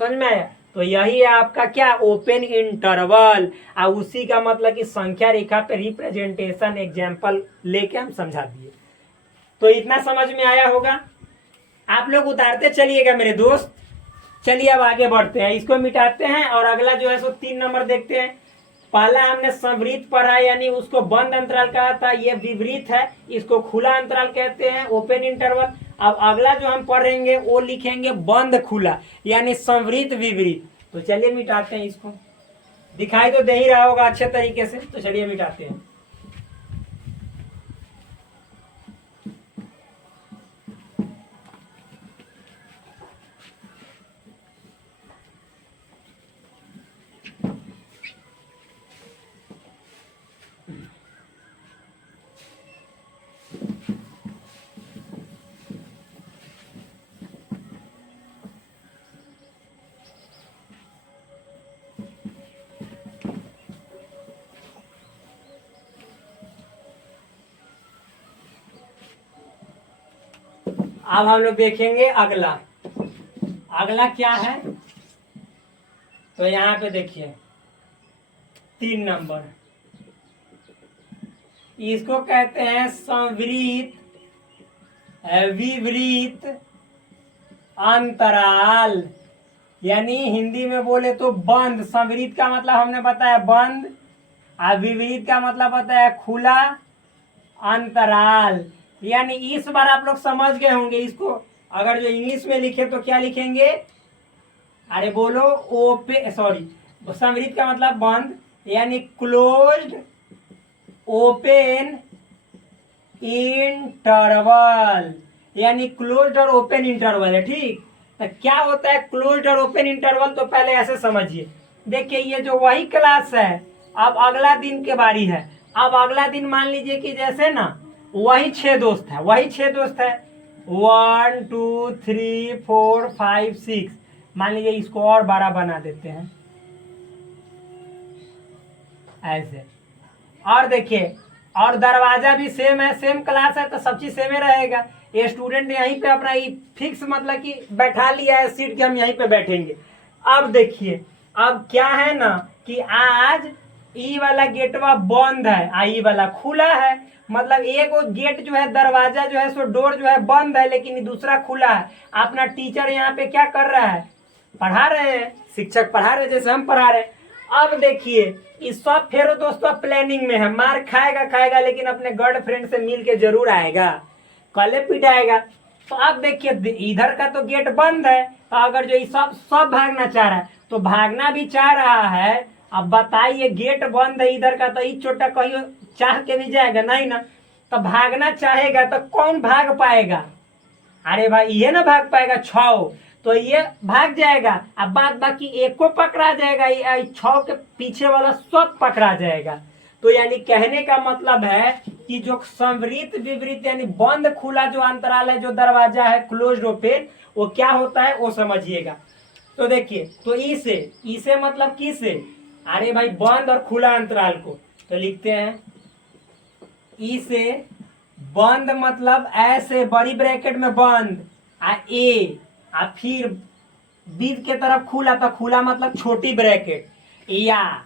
समझ में आया? तो यही है आपका क्या, ओपन इंटरवल। और उसी का मतलब कि संख्या रेखा पे रिप्रेजेंटेशन एग्जाम्पल लेके हम समझा दिए। तो इतना समझ में आया होगा। आप लोग उतारते चलिएगा मेरे दोस्त। चलिए अब आगे बढ़ते हैं, इसको मिटाते हैं और अगला जो है सो 3 नंबर देखते हैं। पहला हमने संवृत पढ़ा, यानी उसको बंद अंतराल कहा था, ये विवृत है, इसको खुला अंतराल कहते हैं, ओपन इंटरवल। अब अगला जो हम पढ़ेंगे वो लिखेंगे बंद खुला, यानी संवृत विवृत। तो चलिए मिटाते हैं इसको, दिखाई तो दे ही रहा होगा अच्छे तरीके से। तो चलिए मिटाते हैं। अब हम लोग देखेंगे अगला क्या है। तो यहाँ पे देखिए 3 नंबर, इसको कहते हैं संवृत विवृत अंतराल, यानी हिंदी में बोले तो बंद। संवृत का मतलब हमने बताया बंद, और विवृत का मतलब बताया खुला अंतराल। यानी इस बार आप लोग समझ गए होंगे इसको। अगर जो इंग्लिश में लिखे तो क्या लिखेंगे, अरे बोलो संवृत का मतलब बंद, यानी क्लोज्ड ओपन इंटरवल, यानी क्लोज्ड और ओपन इंटरवल है। ठीक, तो क्या होता है क्लोज्ड और ओपन इंटरवल, तो पहले ऐसे समझिए। देखिए ये जो वही क्लास है, अब अगला दिन के बारी है। अब अगला दिन मान लीजिए कि जैसे ना वही 6 दोस्त है, 1 2 3 4 5 6, मान लीजिए इसको और बड़ा बना देते हैं ऐसे। और देखिए, और दरवाजा भी सेम है, सेम क्लास है, तो सब चीज सेम ही रहेगा। ये स्टूडेंट यहीं पे अपना फिक्स मतलब कि बैठा लिया है सीट के, हम यहीं पे बैठेंगे। अब देखिए, अब क्या है ना कि आज ई वाला गेटवा बंद है, ई वाला खुला है। मतलब एक वो गेट जो है, दरवाजा जो है सो डोर जो है बंद है, लेकिन दूसरा खुला है। अपना टीचर यहाँ पे क्या कर रहा है, पढ़ा रहे हैं, शिक्षक पढ़ा रहे हैं जैसे हम पढ़ा रहे हैं। अब देखिए इस सब फेरो दोस्तों प्लानिंग में है, मार खाएगा लेकिन अपने गर्लफ्रेंड से मिल के जरूर आएगा, कले पिटाएगा। तो अब देखिए इधर का तो गेट बंद है, तो अगर जो सब भागना चाह रहा है तो भागना भी चाह रहा है। अब बताइए गेट बंद है इधर का, तो इस छोटा कहीं चाह के भी जाएगा नहीं ना, तो भागना चाहेगा तो कौन भाग पाएगा, अरे भाई ये ना भाग पाएगा 6, तो ये भाग जाएगा। अब बाद बाकी एक को पकड़ा जाएगा, 6 के पीछे वाला सब पकड़ा जाएगा। तो यानी कहने का मतलब है कि जो संवृत विवृत यानी बंद खुला जो अंतराल है, जो दरवाजा है क्लोज्ड ओपन, वो क्या होता है वो समझिएगा। तो देखिए, तो इसे मतलब किसे, अरे भाई बंद और खुला अंतराल को तो लिखते हैं इसे बंद मतलब ऐसे बड़ी ब्रैकेट में बंद, फिर बी के तरफ खुला, तो खुला मतलब छोटी ब्रैकेट। या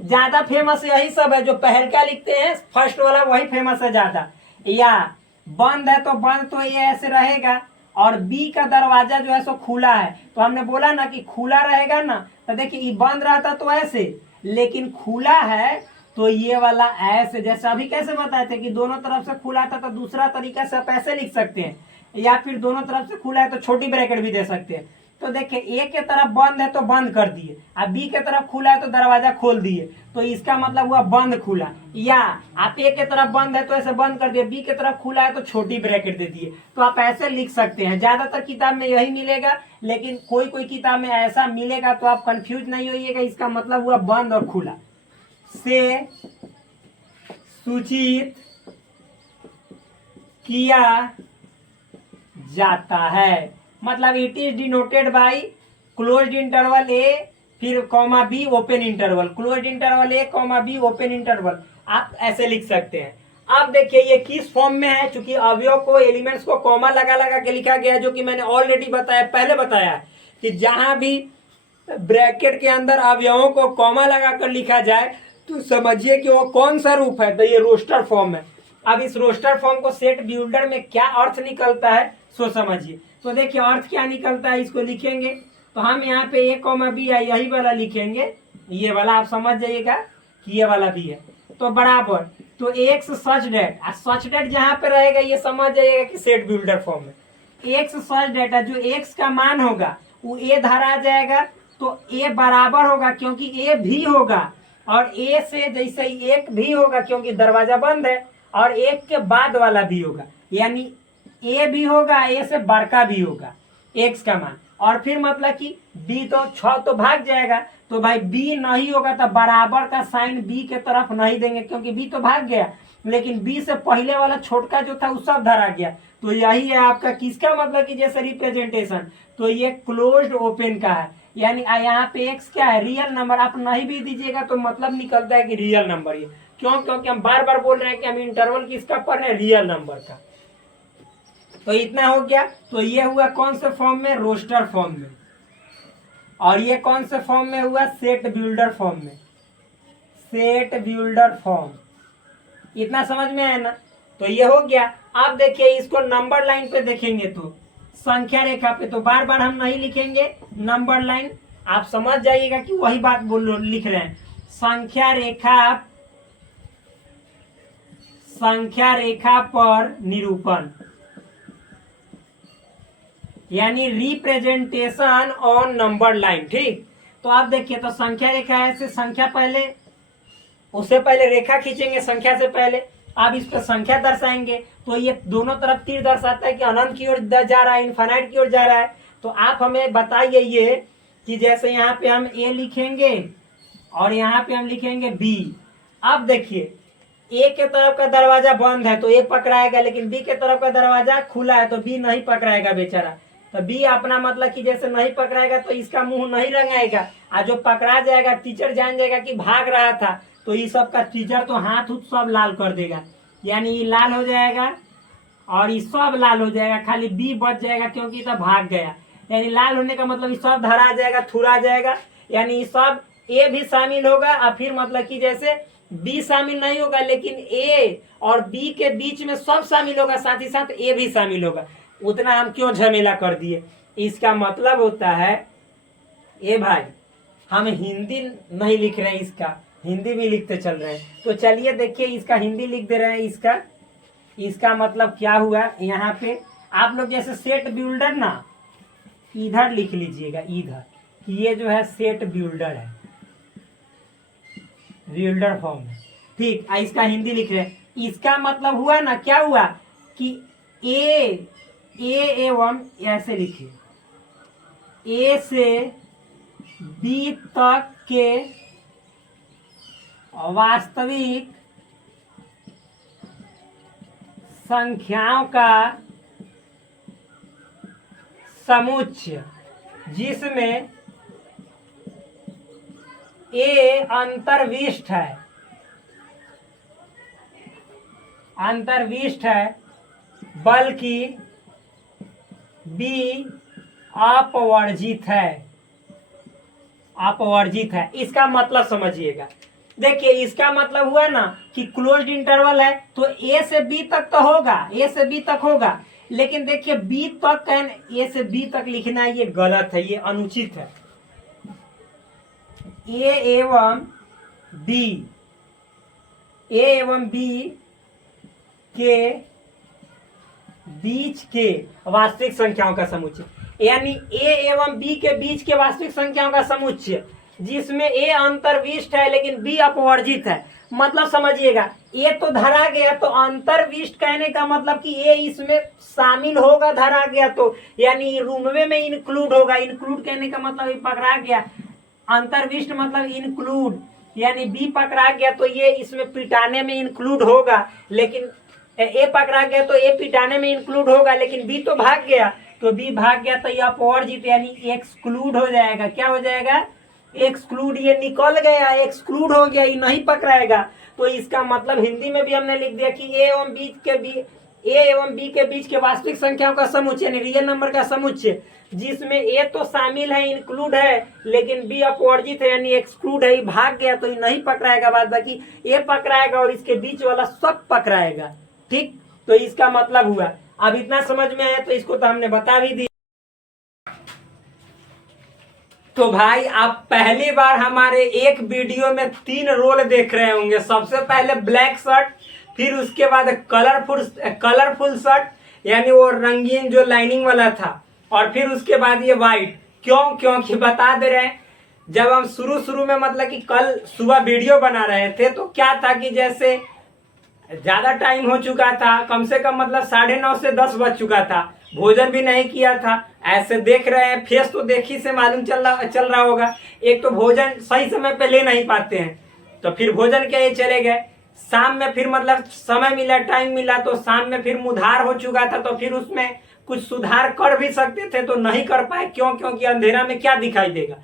ज्यादा फेमस यही सब है, जो पहल का लिखते हैं फर्स्ट वाला वही फेमस है ज्यादा। या बंद है तो बंद तो ये ऐसे रहेगा, और बी का दरवाजा जो है सो खुला है, तो हमने बोला ना कि खुला रहेगा ना, तो देखिए ये बंद रहता तो ऐसे, लेकिन खुला है तो ये वाला ऐसे, जैसे अभी कैसे बताए थे कि दोनों तरफ से खुला था, तो दूसरा तरीका से आप ऐसे लिख सकते हैं, या फिर दोनों तरफ से खुला है तो छोटी ब्रैकेट भी दे सकते हैं। तो देखिए ए के तरफ बंद है तो बंद कर दिए, अब बी के तरफ खुला है तो दरवाजा खोल दिए, तो इसका मतलब हुआ बंद खुला। या आप ए के तरफ बंद है तो ऐसे बंद कर दिए, बी के तरफ खुला है तो छोटी ब्रैकेट दे दिए। तो आप ऐसे लिख सकते हैं, ज्यादातर किताब में यही मिलेगा, लेकिन कोई कोई किताब में ऐसा मिलेगा तो आप कंफ्यूज नहीं होइएगा। इसका मतलब हुआ बंद और खुला। से सूचित किया जाता है, मतलब it is denoted by closed interval A फिर comma B open interval, closed interval A comma B open interval, आप ऐसे लिख सकते हैं। अब देखिए ये किस फॉर्म में है, चूंकि अवयव को एलिमेंट्स को कॉमा लगा लगा के लिखा गया, जो कि मैंने ऑलरेडी बताया, पहले बताया कि जहां भी ब्रैकेट के अंदर अवयवों को कॉमा लगा कर लिखा जाए तो समझिए कि वो कौन सा रूप है, तो ये रोस्टर फॉर्म है। अब इस रोस्टर फॉर्म को सेट बिल्डर में क्या अर्थ निकलता है सो समझिए। तो देखिए अर्थ क्या निकलता है, इसको लिखेंगे तो हम यहाँ पे ए कॉमा बी है यही वाला लिखेंगे, ये वाला आप समझ जाइएगा कि ये वाला भी है, तो बराबर तो एक्स सच डेट, सच डेट जहाँ पे रहेगा ये समझ जाइएगा कि सेट बिल्डर फॉर्म में एक्स सच डेटा, जो एक्स का मान होगा वो ए धरा आ जाएगा, तो ए बराबर होगा क्योंकि ए भी होगा, और ए से जैसे एक भी होगा क्योंकि दरवाजा बंद है, और एक के बाद वाला भी होगा, यानी ए भी होगा, ए से बड़का भी होगा एक्स का मान, और फिर मतलब कि बी तो 6 तो भाग जाएगा, तो भाई बी नहीं होगा तो बराबर का साइन बी के तरफ नहीं देंगे क्योंकि बी तो भाग गया, लेकिन बी से पहले वाला छोटका जो था वो सब धरा गया। तो यही है आपका किसका मतलब कि जैसे रिप्रेजेंटेशन, तो ये क्लोज्ड ओपन का है, यानी यहाँ पे एक्स क्या है, रियल नंबर। आप नहीं भी दीजिएगा तो मतलब निकलता है कि रियल नंबर ये, क्यों, क्योंकि हम बार बार बोल रहे हैं कि हम इंटरवल किसका पढ़ रहे हैं, रियल नंबर का। तो इतना हो गया। तो ये हुआ कौन से फॉर्म में, रोस्टर फॉर्म में, और ये कौन से फॉर्म में हुआ, सेट बिल्डर फॉर्म में, सेट बिल्डर फॉर्म। इतना समझ में आया ना, तो ये हो गया। अब देखिए इसको नंबर लाइन पे देखेंगे तो संख्या रेखा पे, तो बार बार हम नहीं लिखेंगे नंबर लाइन, आप समझ जाइएगा कि वही बात लिख रहे हैं। संख्या रेखा पर निरूपण, यानी रिप्रेजेंटेशन ऑन नंबर लाइन। ठीक, तो आप देखिए तो संख्या रेखा है, से संख्या पहले, उससे पहले रेखा खींचेंगे संख्या से पहले, आप इस पर संख्या दर्शाएंगे, तो ये दोनों तरफ तीर दर्शाता है कि अनंत की ओर जा रहा है, इनफाइनाइट की ओर जा रहा है। तो आप हमें बताइए ये कि जैसे यहाँ पे हम ए लिखेंगे और यहाँ पे हम लिखेंगे बी। अब देखिए ए के तरफ का दरवाजा बंद है तो ए पकड़ाएगा, लेकिन बी के तरफ का दरवाजा खुला है तो बी नहीं पकड़ाएगा बेचारा। तो बी अपना मतलब कि जैसे नहीं पकड़ाएगा तो इसका मुंह नहीं रंगाएगा, और जो पकड़ा जाएगा टीचर जान जाएगा कि भाग रहा था, तो ये सब का टीचर तो हाथ उठ सब लाल कर देगा, यानी ये लाल हो जाएगा और ये सब लाल हो जाएगा, खाली बी बच जाएगा क्योंकि तो भाग गया। यानी लाल होने का मतलब ये सब धरा जाएगा, थुरा जाएगा, यानी ये सब ए भी शामिल होगा, और फिर मतलब कि जैसे बी शामिल नहीं होगा लेकिन ए और बी के बीच में सब शामिल होगा, साथ ही साथ ए भी शामिल होगा। उतना हम क्यों झमेला कर दिए। इसका मतलब होता है ए भाई हम हिंदी नहीं लिख रहे हैं, इसका हिंदी भी लिखते चल रहे हैं। तो चलिए देखिए इसका हिंदी लिख दे रहे हैं। इसका मतलब क्या हुआ, यहाँ पे आप लोग जैसे सेट बिल्डर ना इधर लिख लीजिएगा, इधर कि ये जो है सेट बिल्डर है, बिल्डर फॉर्म है। ठीक, इसका हिंदी लिख रहे हैं। इसका मतलब हुआ ना, क्या हुआ कि ए एवं ऐसे लिखिए, ए से बी तक के वास्तविक संख्याओं का समुच्चय जिसमें ए अंतर्विष्ट है बल्कि बी अपवर्जित है। इसका मतलब समझिएगा। देखिए इसका मतलब हुआ ना कि क्लोज्ड इंटरवल है तो ए से बी तक तो होगा, लेकिन देखिए बी तक ए से बी तक लिखना ये गलत है, ये अनुचित है। ए एवं बी ए एवं बी के बीच के वास्तविक संख्याओं का समुच्चय, यानी ए एवं बी के बीच के वास्तविक संख्याओं का समुच्चय जिसमें ए अंतर्विष्ट है लेकिन बी अपवर्जित है। मतलब समझिएगा, ए तो धरा गया, तो अंतर्विष्ट कहने का मतलब कि ए इसमें शामिल होगा, धरा गया तो यानी रूमवे में इंक्लूड होगा। इंक्लूड कहने का मतलब ये पकड़ा गया, अंतर्विष्ट मतलब इंक्लूड, यानी बी पकड़ा गया तो ये इसमें पिटाने में इंक्लूड होगा, लेकिन ए पकड़ा गया तो ए पिटाने में इंक्लूड होगा, लेकिन बी तो भाग गया, तो बी भाग गया तो ये अपवर्जित यानी एक्सक्लूड हो जाएगा। क्या हो जाएगा? एक्सक्लूड, ये निकल गया, एक्सक्लूड हो गया, ये नहीं पकड़ाएगा। तो इसका मतलब हिंदी में भी हमने लिख दिया कि ए एवं बी के बीच के वास्तविक संख्याओं का समुच्चय यानी रियल नंबर का समुच्चय जिसमें ए तो शामिल है, इंक्लूड है, लेकिन बी अपवर्जित है यानी एक्सक्लूड है, ये भाग गया तो ये नहीं पकड़ाएगा, बाद बाकी ए पकड़ाएगा और इसके बीच वाला सब पकड़ाएगा। ठीक, तो इसका मतलब हुआ। अब इतना समझ में आया तो इसको तो हमने बता भी दिया। तो भाई आप पहली बार हमारे एक वीडियो में 3 रोल देख रहे होंगे। सबसे पहले ब्लैक शर्ट, फिर उसके बाद कलरफुल शर्ट यानी वो रंगीन जो लाइनिंग वाला था, और फिर उसके बाद ये व्हाइट। क्योंकि बता दे रहे हैं, जब हम शुरू में मतलब कि कल सुबह वीडियो बना रहे थे तो क्या था कि जैसे ज्यादा टाइम हो चुका था, कम से कम मतलब 9:30 से 10 बज चुका था, भोजन भी नहीं किया था। ऐसे देख रहे हैं, फेस तो देखी से मालूम चल रहा होगा। एक तो भोजन सही समय पे ले नहीं पाते हैं, तो फिर भोजन के लिए चले गए। शाम में फिर मतलब समय मिला, टाइम मिला, तो शाम में फिर मुधार हो चुका था, तो फिर उसमें कुछ सुधार कर भी सकते थे तो नहीं कर पाए। क्योंकि अंधेरा में क्या दिखाई देगा।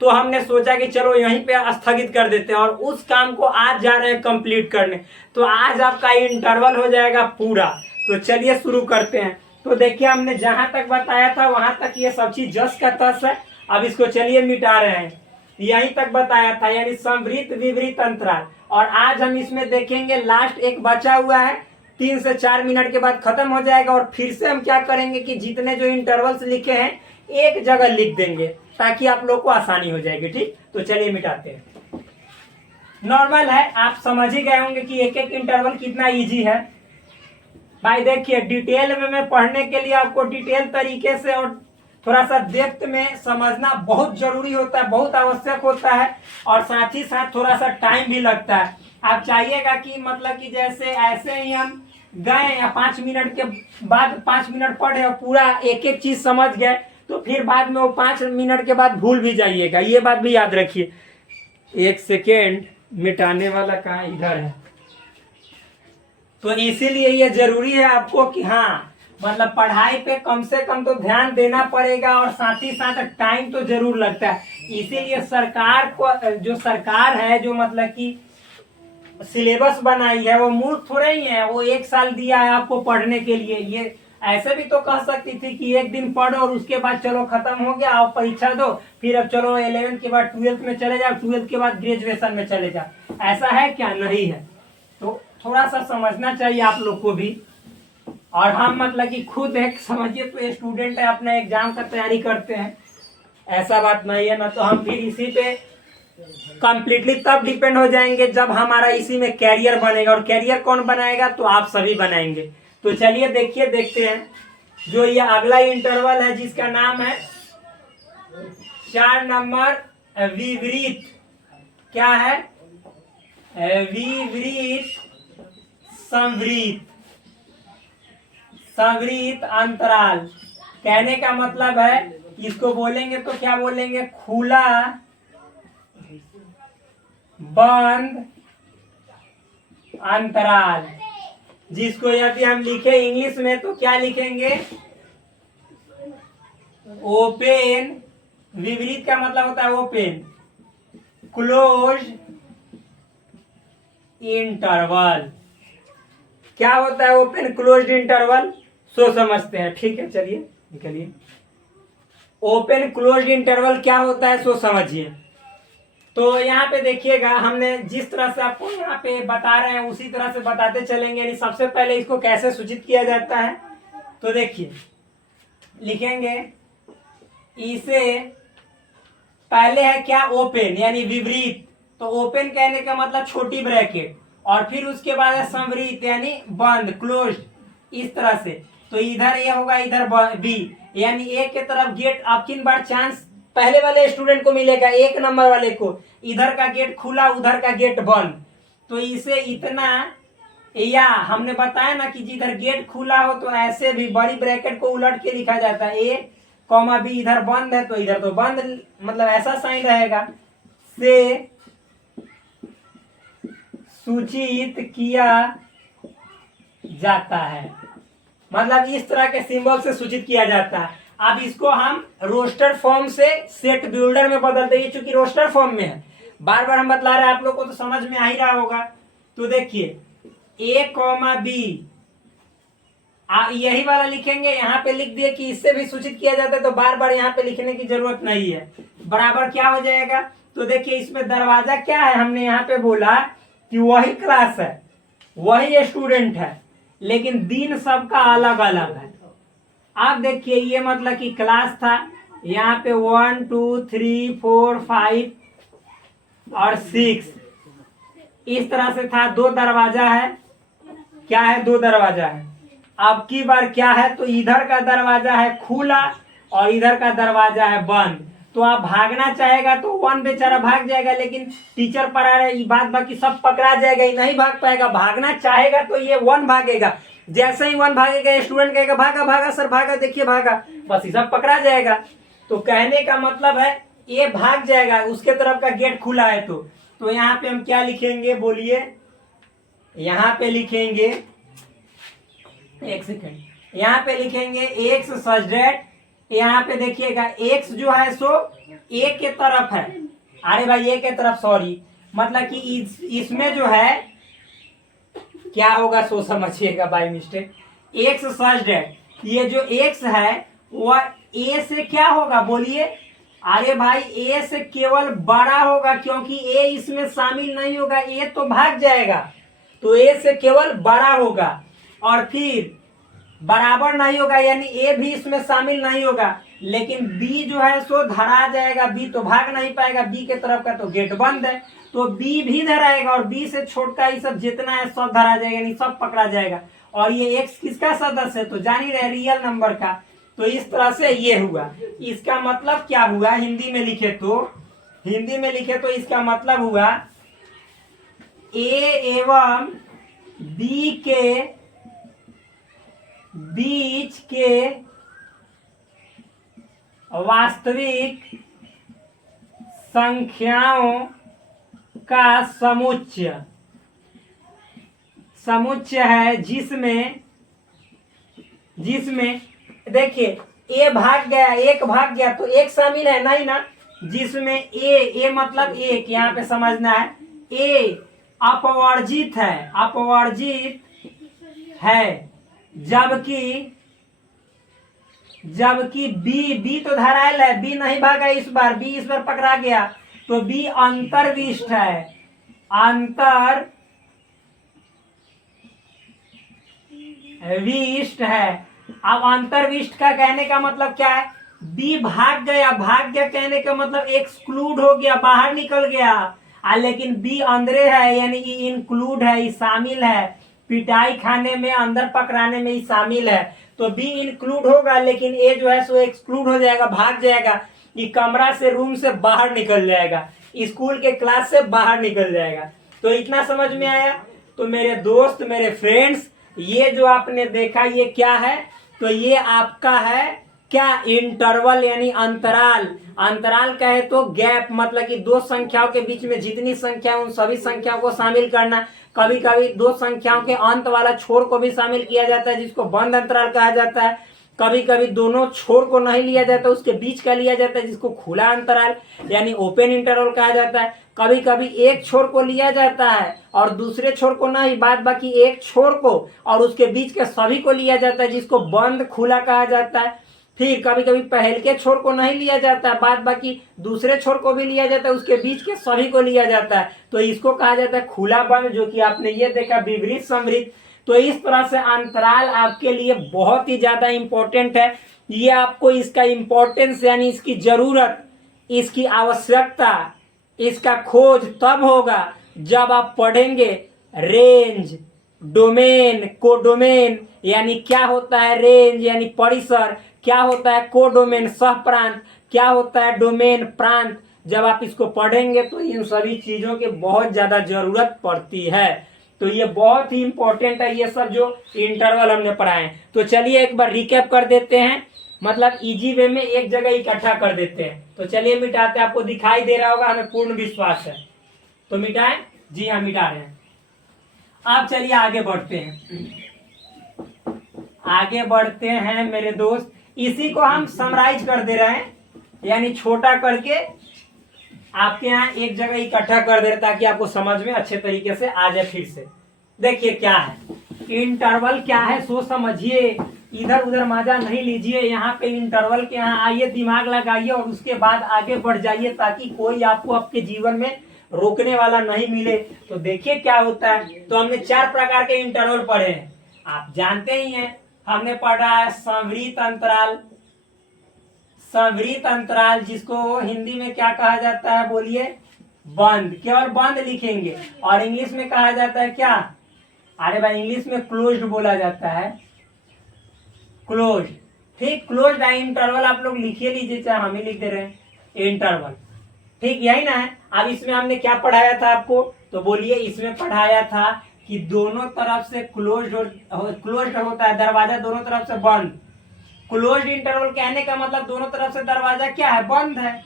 तो हमने सोचा कि चलो यहीं पे स्थगित कर देते हैं, और उस काम को आज जा रहे हैं कंप्लीट करने। तो आज आपका इंटरवल हो जाएगा पूरा। तो चलिए शुरू करते हैं। तो देखिए, हमने जहां तक बताया था वहां तक ये सब चीज जस का तस है। अब इसको चलिए मिटा रहे हैं। यहीं तक बताया था, यानी संवृत विवृत अंतराल। और आज हम इसमें देखेंगे लास्ट एक बचा हुआ है, 3 से 4 मिनट के बाद खत्म हो जाएगा। और फिर से हम क्या करेंगे कि जितने जो इंटरवल्स लिखे हैं एक जगह लिख देंगे ताकि आप लोग को आसानी हो जाएगी। ठीक, तो चलिए मिटाते हैं। नॉर्मल है, आप समझ ही गए होंगे कि एक एक इंटरवल कितना इजी है। भाई देखिए, डिटेल में मैं पढ़ने के लिए आपको डिटेल तरीके से और थोड़ा सा डेप्थ में समझना बहुत जरूरी होता है, बहुत आवश्यक होता है, और साथ ही साथ थोड़ा सा टाइम भी लगता है। आप चाहिएगा कि मतलब कि जैसे ऐसे ही हम गए या 5 मिनट के बाद 5 मिनट पढ़े और पूरा एक एक चीज समझ गए, तो फिर बाद में वो 5 मिनट के बाद भूल भी जाइएगा। ये बात भी याद रखिए। 1 सेकेंड, मिटाने वाला कहाँ, इधर है। तो इसीलिए ये जरूरी है आपको कि हाँ मतलब पढ़ाई पे कम से कम तो ध्यान देना पड़ेगा, और साथ ही साथ टाइम तो जरूर लगता है। इसीलिए सरकार को, जो सरकार है, जो मतलब कि सिलेबस बनाई है, वो मूर्ख थोड़े ही है। वो 1 साल दिया है आपको पढ़ने के लिए। ये ऐसे भी तो कह सकती थी कि एक दिन पढ़ो और उसके बाद चलो खत्म हो गया, आप परीक्षा दो, फिर अब चलो 11th के बाद 12th में चले जाओ, 12th के बाद ग्रेजुएशन में चले जाओ। ऐसा है क्या? नहीं है। तो थोड़ा सा समझना चाहिए आप लोग को भी। और हम मतलब कि खुद एक समझिए तो स्टूडेंट है, अपने एग्जाम का तैयारी करते हैं, ऐसा बात नहीं है ना। तो हम फिर इसी पे कंप्लीटली तब डिपेंड हो जाएंगे जब हमारा इसी में कैरियर बनेगा। और कैरियर कौन बनाएगा? तो आप सभी बनाएंगे। तो चलिए देखते हैं जो ये अगला इंटरवल है जिसका नाम है 4 नंबर विवृत। क्या है? विवृत संवृत अंतराल। कहने का मतलब है, इसको बोलेंगे तो क्या बोलेंगे? खुला बंद अंतराल। जिसको यदि हम लिखे इंग्लिश में तो क्या लिखेंगे? ओपन। विपरीत का मतलब होता है ओपन, क्लोज इंटरवल। क्या होता है ओपन क्लोज्ड इंटरवल? सो समझते हैं। ठीक है, चलिए निकलिए। ओपन क्लोज्ड इंटरवल क्या होता है सो समझिए। तो यहाँ पे देखिएगा, हमने जिस तरह से आपको यहाँ पे बता रहे हैं उसी तरह से बताते चलेंगे। यानी सबसे पहले इसको कैसे सूचित किया जाता है, तो देखिए लिखेंगे, इसे पहले है क्या? ओपन यानी विपरीत। तो ओपन कहने का मतलब छोटी ब्रैकेट, और फिर उसके बाद है समृत यानी बंद क्लोज, इस तरह से। तो इधर ए होगा, इधर बी, यानी ए के तरफ गेट अब किन बार चांस पहले वाले स्टूडेंट को मिलेगा, 1 नंबर वाले को, इधर का गेट खुला उधर का गेट बंद। तो इसे इतना, या हमने बताया ना कि जिधर गेट खुला हो तो ऐसे भी बड़ी ब्रैकेट को उलट के लिखा जाता है, ए कॉमा बी, इधर बंद है तो इधर तो बंद, मतलब ऐसा साइन रहेगा, से सूचित किया जाता है, मतलब इस तरह के सिंबल से सूचित किया जाता है। अब इसको हम रोस्टर फॉर्म से सेट बिल्डर में बदलते हैं, चूंकि रोस्टर फॉर्म में है, बार बार हम बतला रहे हैं, आप लोग को तो समझ में आ ही रहा होगा। तो देखिए ए कॉमा बी, यही वाला लिखेंगे, यहाँ पे लिख दिए कि इससे भी सूचित किया जाता है, तो बार बार यहाँ पे लिखने की जरूरत नहीं है, बराबर क्या हो जाएगा। तो देखिए इसमें दरवाजा क्या है, हमने यहाँ पे बोला कि वही क्लास है, वही स्टूडेंट है, लेकिन दिन सबका अलग अलग है। आप देखिए ये मतलब कि क्लास था, यहाँ पे 1 2 3 4 5 और 6 इस तरह से था, 2 दरवाजा है, क्या है 2 दरवाजा है। अब की बार क्या है, तो इधर का दरवाजा है खुला और इधर का दरवाजा है बंद। तो आप भागना चाहेगा तो 1 बेचारा भाग जाएगा, लेकिन टीचर पढ़ा रहे ये बात बाकी सब पकड़ा जाएगा, ये नहीं भाग पाएगा। भागना चाहेगा तो ये 1 भागेगा, जैसे ही 1 भागेगा स्टूडेंट कहेगा भागा भागा सर भागा, देखिए भागा, बस ये सब पकड़ा जाएगा। तो कहने का मतलब है ये भाग जाएगा, उसके तरफ का गेट खुला है। तो यहाँ पे हम क्या लिखेंगे बोलिए, यहाँ पे लिखेंगे, एक सेकेंड, यहाँ पे लिखेंगे एक्स सच दैट, यहाँ पे देखिएगा एक्स जो है सो ए के तरफ है, अरे भाई ए के तरफ सॉरी, मतलब कि इसमें जो है क्या होगा सो समझिएगा by mistake, x such that, ये जो एक्स है वह ए से क्या होगा बोलिए, अरे भाई ए से केवल बड़ा होगा, क्योंकि ए इसमें शामिल नहीं होगा, ए तो भाग जाएगा, तो ए से केवल बड़ा होगा, और फिर बराबर नहीं होगा, यानी ए भी इसमें शामिल नहीं होगा, लेकिन बी जो है सो धरा जाएगा, बी तो भाग नहीं पाएगा, बी के तरफ का तो गेट बंद है, तो बी भी धराएगा, और बी से छोटा ही सब जितना है सब धरा जाएगा, यानी सब पकड़ा जाएगा। और ये एक्स किसका सदस्य है, तो जान ही रहे रियल नंबर का। तो इस तरह से ये हुआ, इसका मतलब क्या हुआ, हिंदी में लिखे तो इसका मतलब हुआ ए एवं बी के बीच के वास्तविक संख्याओं का समुच्चय है, जिसमें देखिए ए भाग गया, एक भाग गया तो एक शामिल है नहीं ना, जिसमें ए मतलब एक, यहाँ पे समझना है, ए अपवर्जित है, जबकि बी तो धरायल है, बी नहीं भागा इस बार, बी इस बार पकड़ा गया, तो बी अंतर्विष्ट है। अब अंतर्विष्ट का कहने का मतलब क्या है, बी भाग गया कहने का मतलब एक्सक्लूड हो गया, बाहर निकल गया, लेकिन बी अंदरे है, यानी इंक्लूड है, शामिल है, पिटाई खाने में अंदर पकड़ाने में ही शामिल है। तो बी इंक्लूड होगा, लेकिन ए जो है सो एक्सक्लूड हो जाएगा, भाग जाएगा, ये कमरा से रूम से बाहर निकल जाएगा, स्कूल के क्लास से बाहर निकल जाएगा। तो इतना समझ में आया। तो मेरे दोस्त मेरे फ्रेंड्स, ये जो आपने देखा ये क्या है, तो ये आपका है क्या, इंटरवल यानी अंतराल कहे तो गैप, मतलब कि 2 संख्याओं के बीच में जितनी संख्या उन सभी संख्याओं को शामिल करना। कभी कभी 2 संख्याओं के अंत वाला छोर को भी शामिल किया जाता है, जिसको बंद अंतराल कहा जाता है। कभी कभी दोनों छोर को नहीं लिया जाता, उसके बीच का लिया जाता है, जिसको खुला अंतराल यानी ओपन इंटरवल कहा जाता है। कभी कभी एक छोर को लिया जाता है और दूसरे छोर को नहीं, बाद बाकी एक छोर को और उसके बीच के सभी को लिया जाता है, जिसको बंद खुला कहा जाता है। फिर कभी कभी पहल के छोर को नहीं लिया जाता है, बाद बाकी दूसरे छोर को भी लिया जाता है, उसके बीच के सभी को लिया जाता है, तो इसको कहा जाता है खुला बंद, जो कि आपने ये देखा विपरीत समृद्ध। तो इस तरह से अंतराल आपके लिए बहुत ही ज्यादा इंपॉर्टेंट है। ये आपको इसका इंपॉर्टेंस यानी इसकी जरूरत, इसकी आवश्यकता, इसका खोज तब होगा जब आप पढ़ेंगे रेंज, डोमेन, कोडोमेन यानी क्या होता है रेंज यानी परिसर, क्या होता है कोडोमेन सह प्रांत, क्या होता है डोमेन प्रांत। जब आप इसको पढ़ेंगे तो इन सभी चीजों की बहुत ज्यादा जरूरत पड़ती है। तो ये बहुत ही इंपॉर्टेंट है ये सब जो इंटरवल हमने पढ़ाए हैं। तो चलिए एक बार रिकैप कर देते हैं, मतलब इजी वे में एक जगह इकट्ठा कर देते हैं। तो चलिए मिटाते हैं, आपको दिखाई दे रहा होगा, हमें पूर्ण विश्वास है। तो मिटाएं? जी हाँ मिटा रहे हैं। आप चलिए आगे बढ़ते हैं, आगे बढ़ते हैं मेरे दोस्त। इसी को हम समराइज कर दे रहे हैं, यानी छोटा करके आपके यहाँ एक जगह इकट्ठा कर दे रहे ताकि आपको समझ में अच्छे तरीके से आ जाए। फिर से देखिए क्या है इंटरवल, क्या है सो समझिए, इधर उधर मजा नहीं लीजिए। यहाँ पे इंटरवल के यहाँ आइए, दिमाग लगाइए और उसके बाद आगे बढ़ जाइए ताकि कोई आपको आपके जीवन में रोकने वाला नहीं मिले। तो देखिए क्या होता है। तो हमने 4 प्रकार के इंटरवल पढ़े हैं, आप जानते ही हैं। हमने पढ़ा है संवृत अंतराल, संवृत अंतराल जिसको हिंदी में क्या कहा जाता है बोलिए? बंद, केवल बंद लिखेंगे। और इंग्लिश में कहा जाता है क्या? अरे भाई इंग्लिश में क्लोज्ड बोला जाता है, क्लोज। ठीक, क्लोज्ड इंटरवल आप लोग लिखिए लीजिए, चाहे हम ही लिख दे रहे हैं इंटरवल। ठीक यही ना है। अब इसमें हमने क्या पढ़ाया था आपको? तो बोलिए, इसमें पढ़ाया था कि दोनों तरफ से क्लोज्ड होता है, दरवाजा दोनों तरफ से बंद। क्लोज्ड इंटरवल कहने का मतलब दोनों तरफ से दरवाजा क्या है? बंद है।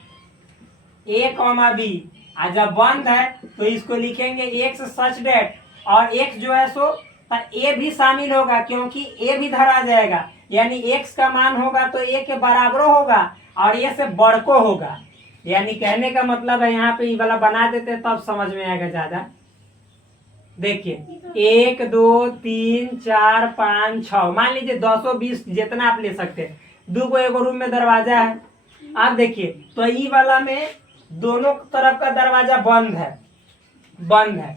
ए कॉमा बी, जब बंद है तो इसको लिखेंगे एक्स सच डेट, और एक्स जो है सो ए भी शामिल होगा क्योंकि ए भी धरा जाएगा, यानी एक्स का मान होगा तो ए के बराबर होगा और ए से बढ़ को होगा। यानी कहने का मतलब है, यहाँ पे ये वाला बना देते हैं तब समझ में आएगा ज्यादा। देखिए 1 2 3 4 5 6, मान लीजिए 220 जितना आप ले सकते हैं। 2 को एक रूम में दरवाजा है। आप देखिए तो ई वाला में दोनों तरफ का दरवाजा बंद है, बंद है।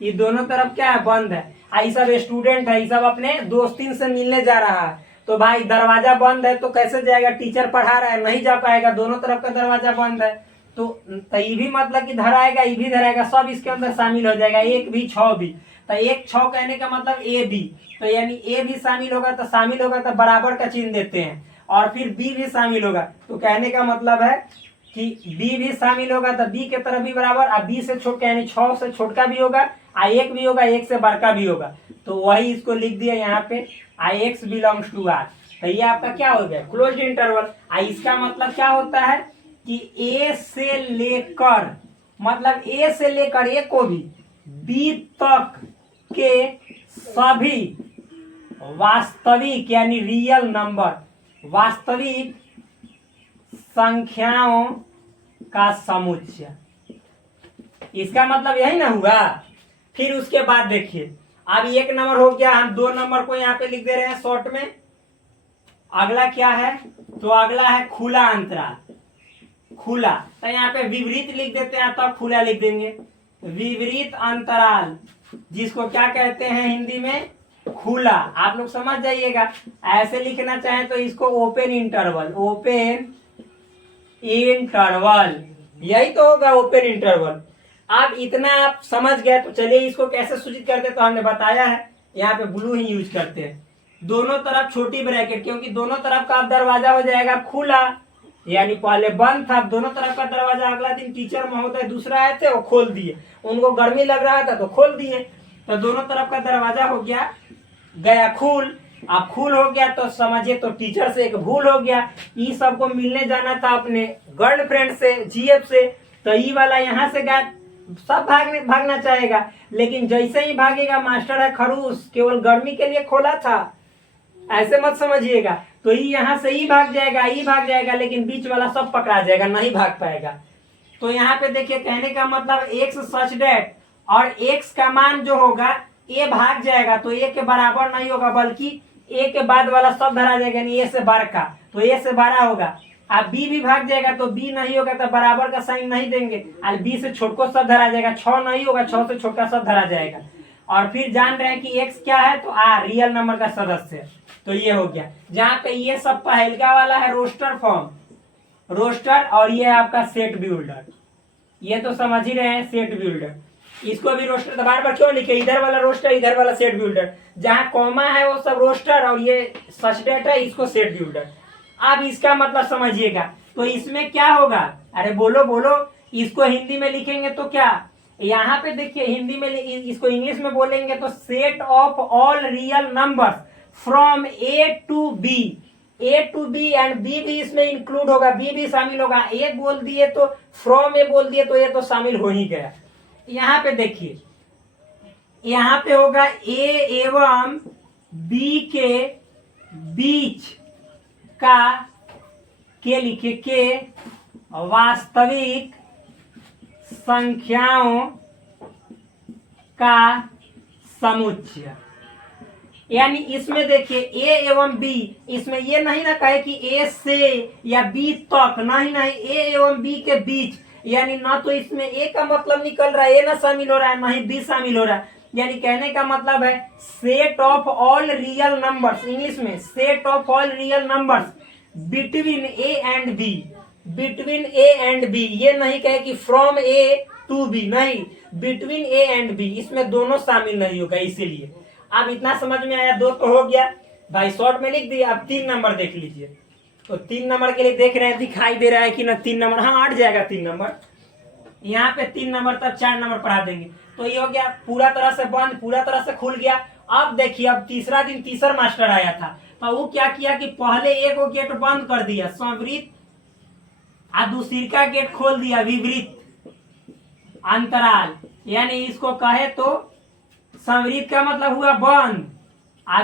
ये दोनों तरफ क्या है? बंद है। ये सब स्टूडेंट है, ये सब अपने दोस्तीन से मिलने जा रहा है। तो भाई दरवाजा बंद है तो कैसे जाएगा? टीचर पढ़ा रहा है, नहीं जा पाएगा, दोनों तरफ का दरवाजा बंद है। तो ये भी मतलब कि धराएगा, ये भी धराएगा, सब इसके अंदर शामिल हो जाएगा, 1 भी 6 भी। तो 1 6 कहने का मतलब ए बी, तो यानी ए भी शामिल होगा, तो शामिल होगा तो बराबर का चिन्ह देते हैं। और फिर बी भी शामिल होगा, तो कहने का मतलब है कि बी भी शामिल होगा तो बी के तरफ भी बराबर, और बी से छोटा यानी 6 से छोटका भी होगा, I1 भी होगा, 1 से बड़का भी होगा। तो वही इसको लिख दिया यहाँ पे, Ix बिलोंग्स टू R। तो ये आपका क्या हो गया? Closed interval. इसका मतलब क्या होता है कि ए से लेकर, मतलब ए से लेकर ए को भी बी तक के सभी वास्तविक यानी रियल नंबर, वास्तविक संख्याओं का समुच्चय। इसका मतलब यही ना हुआ। फिर उसके बाद देखिए, अब 1 नंबर हो गया, हम 2 नंबर को यहाँ पे लिख दे रहे हैं शॉर्ट में। अगला क्या है? तो अगला है खुला अंतराल, खुला। तो यहाँ पे विपरीत लिख देते हैं, तब खुला लिख देंगे। विपरीत अंतराल जिसको क्या कहते हैं हिंदी में? खुला। आप लोग समझ जाइएगा। ऐसे लिखना चाहें तो इसको ओपन इंटरवल, ओपन इंटरवल, यही तो होगा ओपन इंटरवल। आप इतना आप समझ गए तो चलिए इसको कैसे सूचित करते, तो हमने बताया है, यहाँ पे ब्लू ही यूज करते हैं। दोनों तरफ छोटी ब्रैकेट, क्योंकि दोनों तरफ का दरवाजा हो जाएगा खुला, यानी पहले बंद था, दोनों तरफ का दरवाजा। अगला दिन टीचर महोदय दूसरा आए थे, वो खोल दिए, उनको गर्मी लग रहा था तो खोल दिए, तो दोनों तरफ का दरवाजा हो गया गया खुल। अब खुल हो गया तो समझिए तो टीचर से एक भूल हो गया। ई सबको मिलने जाना था अपने गर्लफ्रेंड से, जीएफ से, तो ई वाला यहाँ से गया, सब भागना चाहेगा, लेकिन जैसे ही भागेगा, मास्टर है खरूस, केवल गर्मी के लिए खोला था, ऐसे मत समझिएगा। तो ये यहाँ से ही भाग जाएगा, ही भाग जाएगा, लेकिन बीच वाला सब पकड़ा जाएगा, नहीं भाग पाएगा। तो यहाँ पे देखिए कहने का मतलब एक्स सच डेट, और एक्स का मान जो होगा ए भाग जाएगा, तो ए के बराबर नहीं होगा, बल्कि ए के बाद वाला सब धरा जाएगा, यानी ए से बड़ा, तो ए से बड़ा होगा। अब बी भी भाग जाएगा तो बी नहीं होगा, तो बराबर का साइन नहीं देंगे, और बी से छोटको सब धरा जाएगा। 6 नहीं होगा, 6 से छोटा सब धरा जाएगा। और फिर जान रहे हैं कि एक्स क्या है? तो आर रियल नंबर का सदस्य। तो ये हो गया। जहाँ पे ये सब पहलका वाला है रोस्टर फॉर्म, रोस्टर, और ये आपका सेट बिल्डर, ये तो समझ ही रहे हैं सेट बिल्डर। इसको भी रोस्टर, तो बार बार क्यों लिखे, इधर वाला रोस्टर इधर वाला सेट बिल्डर, जहां कॉमा है वो सब रोस्टर और ये सच डेटा इसको सेट बिल्डर। अब इसका मतलब समझिएगा, तो इसमें क्या होगा, अरे बोलो बोलो, इसको हिंदी में लिखेंगे तो क्या, यहाँ पे देखिए हिंदी में, इसको इंग्लिश में बोलेंगे तो set of all real numbers from A to b, a to b and b भी इसमें इंक्लूड होगा, बी भी शामिल होगा, ए बोल दिए तो फ्रॉम ए बोल दिए तो ये तो शामिल हो ही गया। यहाँ पे देखिए, यहाँ पे होगा ए एवं बी के बीच का, के लिखे के वास्तविक संख्याओं का समुच्चय। यानी इसमें देखिए ए एवं बी, इसमें ये नहीं ना कहे कि ए से या बी तक, नहीं नहीं, ए एवं बी के बीच, यानी ना तो इसमें ए का मतलब निकल रहा है, ए ना शामिल हो रहा है, ना ही बी शामिल हो रहा है, यानी कहने का मतलब है set of all real numbers, English में set of all real numbers between A and B, between A and B, ये नहीं कहे कि फ्रॉम ए टू बी, नहीं, बिटवीन ए एंड बी, इसमें दोनों शामिल नहीं होगा। इसीलिए अब इतना समझ में आया, दो तो हो गया भाई, शॉर्ट में लिख दिया। अब 3 नंबर देख लीजिए, तो 3 नंबर के लिए देख रहे हैं दिखाई दे रहा है कि ना 3 नंबर, हाँ हट जाएगा 3 नंबर, यहाँ पे 3 नंबर तब 4 नंबर पढ़ा देंगे। तो ये हो गया पूरा तरह से बंद, पूरा तरह से खुल गया। अब देखिए, अब तीसरा दिन तीसरा मास्टर आया था, तो वो क्या किया कि पहले एक गेट बंद कर दिया संवृत, और दूसरी का गेट खोल दिया विवृत अंतराल, यानी इसको कहे तो संवृत का मतलब हुआ बंद,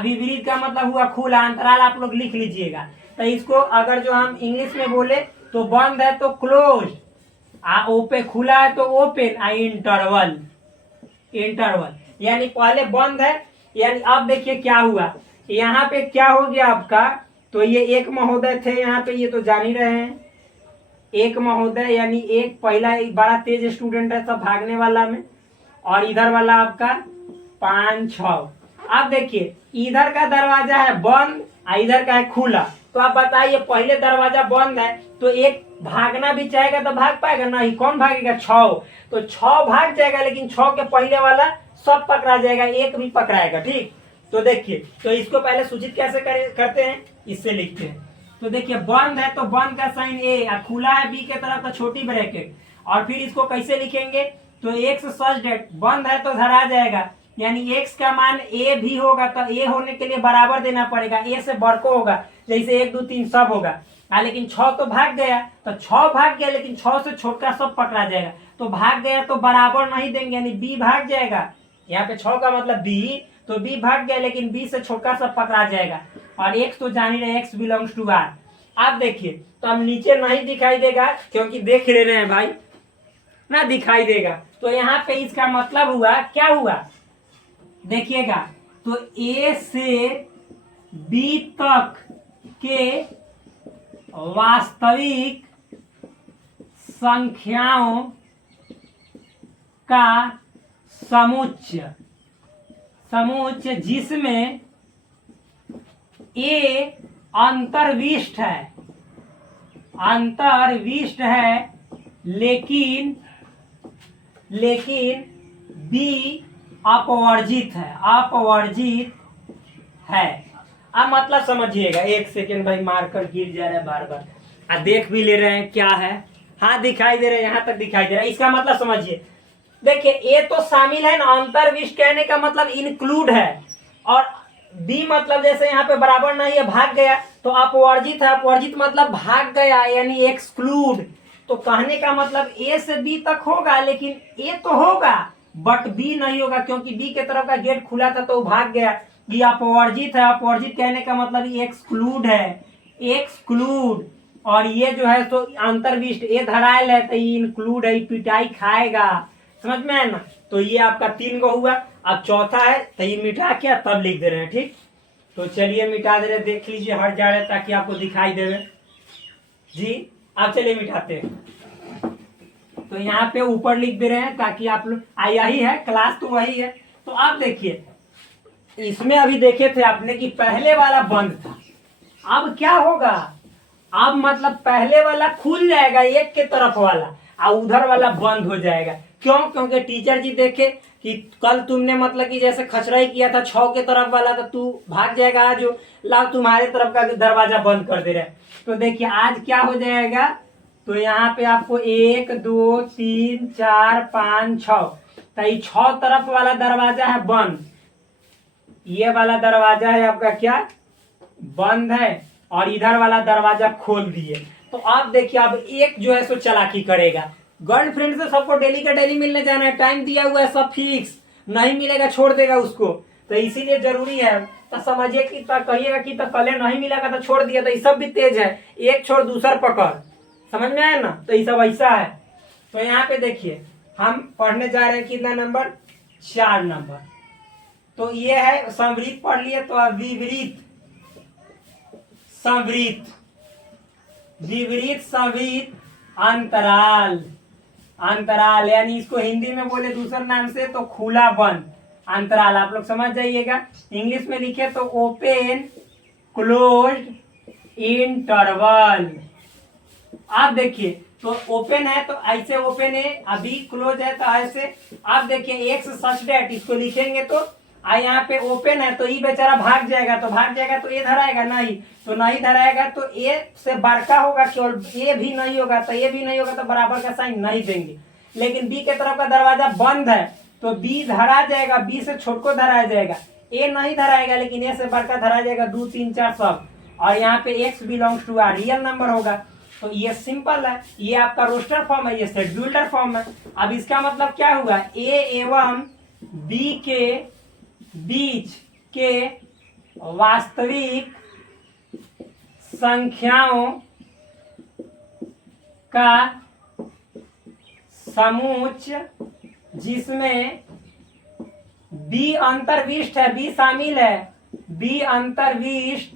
विपरीत का मतलब हुआ खुला, अंतराल आप लोग लिख लीजिएगा। तो इसको अगर जो हम इंग्लिश में बोले तो बंद है तो क्लोज, ओपन खुला है तो ओपन, इंटरवल, इंटरवल, यानी पहले बंद है। यानी अब देखिए क्या हुआ, यहाँ पे क्या हो गया आपका, तो ये एक महोदय थे यहाँ पे, ये तो जान ही रहे हैं, एक महोदय यानी एक पहला बड़ा तेज स्टूडेंट है सब भागने वाला में, और इधर वाला आपका 5 6। अब देखिए इधर का दरवाजा है बंद, इधर का है खुला, तो आप बताइए पहले दरवाजा बंद है तो एक भागना भी चाहेगा तो भाग पाएगा, नहीं, कौन भागेगा, 6, तो 6 भाग जाएगा, लेकिन 6 के पहले वाला सब पकड़ा जाएगा, एक भी पकड़ाएगा, ठीक। तो देखिए, तो इसको पहले सूचित कैसे करते हैं, इससे लिखते हैं। तो देखिए बंद है तो बंद का साइन ए, और खुला है बी के तरफ का छोटी ब्रैकेट, और फिर इसको कैसे लिखेंगे, तो एक से सच डेट, बंद है तो धरा जाएगा, यानी x का मान a भी होगा, तो a होने के लिए बराबर देना पड़ेगा, a से बढ़ को होगा, जैसे 1 2 3 सब होगा, लेकिन 6 तो भाग गया, तो 6 भाग गया, लेकिन 6 से छोटा सब पकड़ा जाएगा, तो भाग गया तो बराबर नहीं देंगे, यानी b भाग जाएगा, यहाँ पे 6 का मतलब b, तो b भाग गया, लेकिन b से छोटा सब पकड़ा जाएगा, और x तो जान ही रहे, x बिलोंग्स टू r। आप देखिए, तो अब नीचे नहीं दिखाई देगा क्योंकि देख ले रहे हैं भाई, ना दिखाई देगा, तो यहाँ पे इसका मतलब हुआ, क्या हुआ देखिएगा, तो A से B तक के वास्तविक संख्याओं का समुच्चय, समुच्चय जिसमें A अंतर्विष्ट है, अंतर्विष्ट है, लेकिन B अपवर्जित है, अपवर्जित है। अब मतलब समझिएगा, 1 सेकेंड भाई, मारकर गिर जा रहा है बार बार, देख भी ले रहे हैं क्या है, हाँ दिखाई दे रहा है, यहाँ तक दिखाई दे रहा है, इसका मतलब समझिए। देखिए ए तो शामिल है ना, अंतर्विष्ट कहने का मतलब इंक्लूड है, और बी मतलब जैसे यहाँ पे बराबर नहीं है, भाग गया, तो अपवर्जित है, अपवर्जित मतलब भाग गया, यानी एक्सक्लूड, तो कहने का मतलब ए से बी तक होगा, लेकिन ए तो होगा बट बी नहीं होगा, क्योंकि बी के तरफ का गेट खुला था तो वो भाग गया। ये अपवर्जित है, अपवर्जित कहने का मतलब एक्सक्लूड है, एक्सक्लूड, और ये जो है तो अंतर्विष्ट, ए धरायल है तो ये इंक्लूड है, पिटाई खाएगा, समझ में है ना। तो ये आपका 3 गो हुआ। अब चौथा है, तो ये मिटा के तब लिख दे रहे हैं, ठीक। तो चलिए मिटा दे रहे, देख लीजिए, हट जा रहे ताकि आपको दिखाई देवे जी। अब चलिए मिटाते हैं, तो यहाँ पे ऊपर लिख दे रहे हैं ताकि आप लोग, यही है क्लास तो वही है। तो आप देखिए, इसमें अभी देखे थे आपने कि पहले वाला बंद था, अब क्या होगा, अब मतलब पहले वाला खुल जाएगा एक के तरफ वाला, और उधर वाला बंद हो जाएगा, क्यों? क्योंकि टीचर जी देखे कि कल तुमने मतलब कि जैसे खचराई किया था 6 के तरफ वाला, तो तू भाग जाएगा आज, ला तुम्हारे तरफ का दरवाजा बंद कर दे रहे। तो देखिए आज क्या हो जाएगा, तो यहाँ पे आपको 1 2 3 4 5 6, तो ये 6 तरफ वाला दरवाजा है बंद, ये वाला दरवाजा है आपका क्या बंद है, और इधर वाला दरवाजा खोल दिए। तो आप देखिए अब एक जो है सो चालाकी करेगा, गर्लफ्रेंड से सबको डेली का डेली मिलने जाना है, टाइम दिया हुआ है सब फिक्स, नहीं मिलेगा छोड़ देगा उसको, तो इसीलिए जरूरी है। तो समझिए कि तो कहिएगा कि तो कल नहीं मिलेगा तो छोड़ दिया, तो ये सब भी तेज है, एक छोड़ दूसर पकड़, समझ में आया ना, तो ये सब ऐसा है। तो यहाँ पे देखिए हम पढ़ने जा रहे हैं कितना नंबर, 4 नंबर। तो ये है संवृत पढ़ लिए, तो अब विपरीत संवृत, विपरीत संवृत अंतराल, अंतराल यानी इसको हिंदी में बोले दूसरे नाम से तो खुला बंद अंतराल, आप लोग समझ जाइएगा। इंग्लिश में लिखे तो ओपन क्लोज्ड इंटरवल। आप देखिए तो ओपन है तो ऐसे ओपन है, अभी क्लोज है तो ऐसे। आप देखिए एक्स सच डेट, इसको लिखेंगे तो यहाँ पे ओपन है तो ये बेचारा भाग जाएगा, तो भाग जाएगा तो ए धराएगा नहीं, तो नहीं धराएगा तो ए से बड़का होगा, केवल ए भी नहीं होगा, तो ए भी नहीं होगा तो बराबर का साइन नहीं देंगे। लेकिन बी के तरफ का दरवाजा बंद है तो बी धरा जाएगा, बी से छोट को धराया जाएगा, ए नहीं धराएगा लेकिन ए से बड़का धरा जाएगा, 2 3 4 सब। और यहाँ पे x belongs to R real number होगा। तो ये सिंपल है, ये आपका रोस्टर फॉर्म है, ये शेड्यूल्डर फॉर्म है। अब इसका मतलब क्या हुआ, ए एवं बी के बीच के वास्तविक संख्याओं का समूच जिसमें बी अंतर्विष्ट है, बी शामिल है, बी अंतर्विष्ट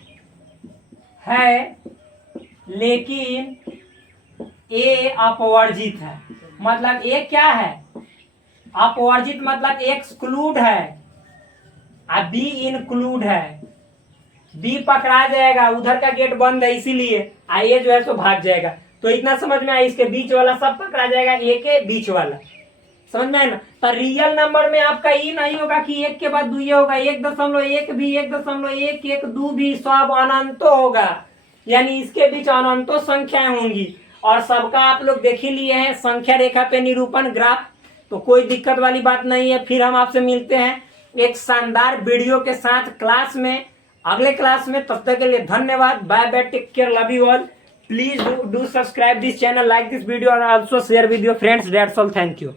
है लेकिन ए अपवर्जित है। मतलब ए क्या है, अपवर्जित मतलब एक्सक्लूड है, अब बी इंक्लूड है, बी पकड़ा जाएगा, उधर का गेट बंद है इसीलिए, ये जो है सो भाग जाएगा। तो इतना समझ में आया, इसके बीच वाला सब पकड़ा जाएगा, ए के बीच वाला, समझ में आया ना। तो रियल नंबर में आपका ये नहीं होगा कि 1 के बाद 2 होगा, 1.1 भी, 1.112 भी, सब अनंतो होगा, यानी इसके बीच अनंतो संख्याएं होंगी। और सबका आप लोग देख ही लिए हैं संख्या रेखा पे निरूपण ग्राफ, तो कोई दिक्कत वाली बात नहीं है। फिर हम आपसे मिलते हैं एक शानदार वीडियो के साथ क्लास में, अगले क्लास में। तब तक के लिए धन्यवाद, bye bye, take care, love you all. Please do subscribe this channel, like this video और also share with your friends. That's all, thank you.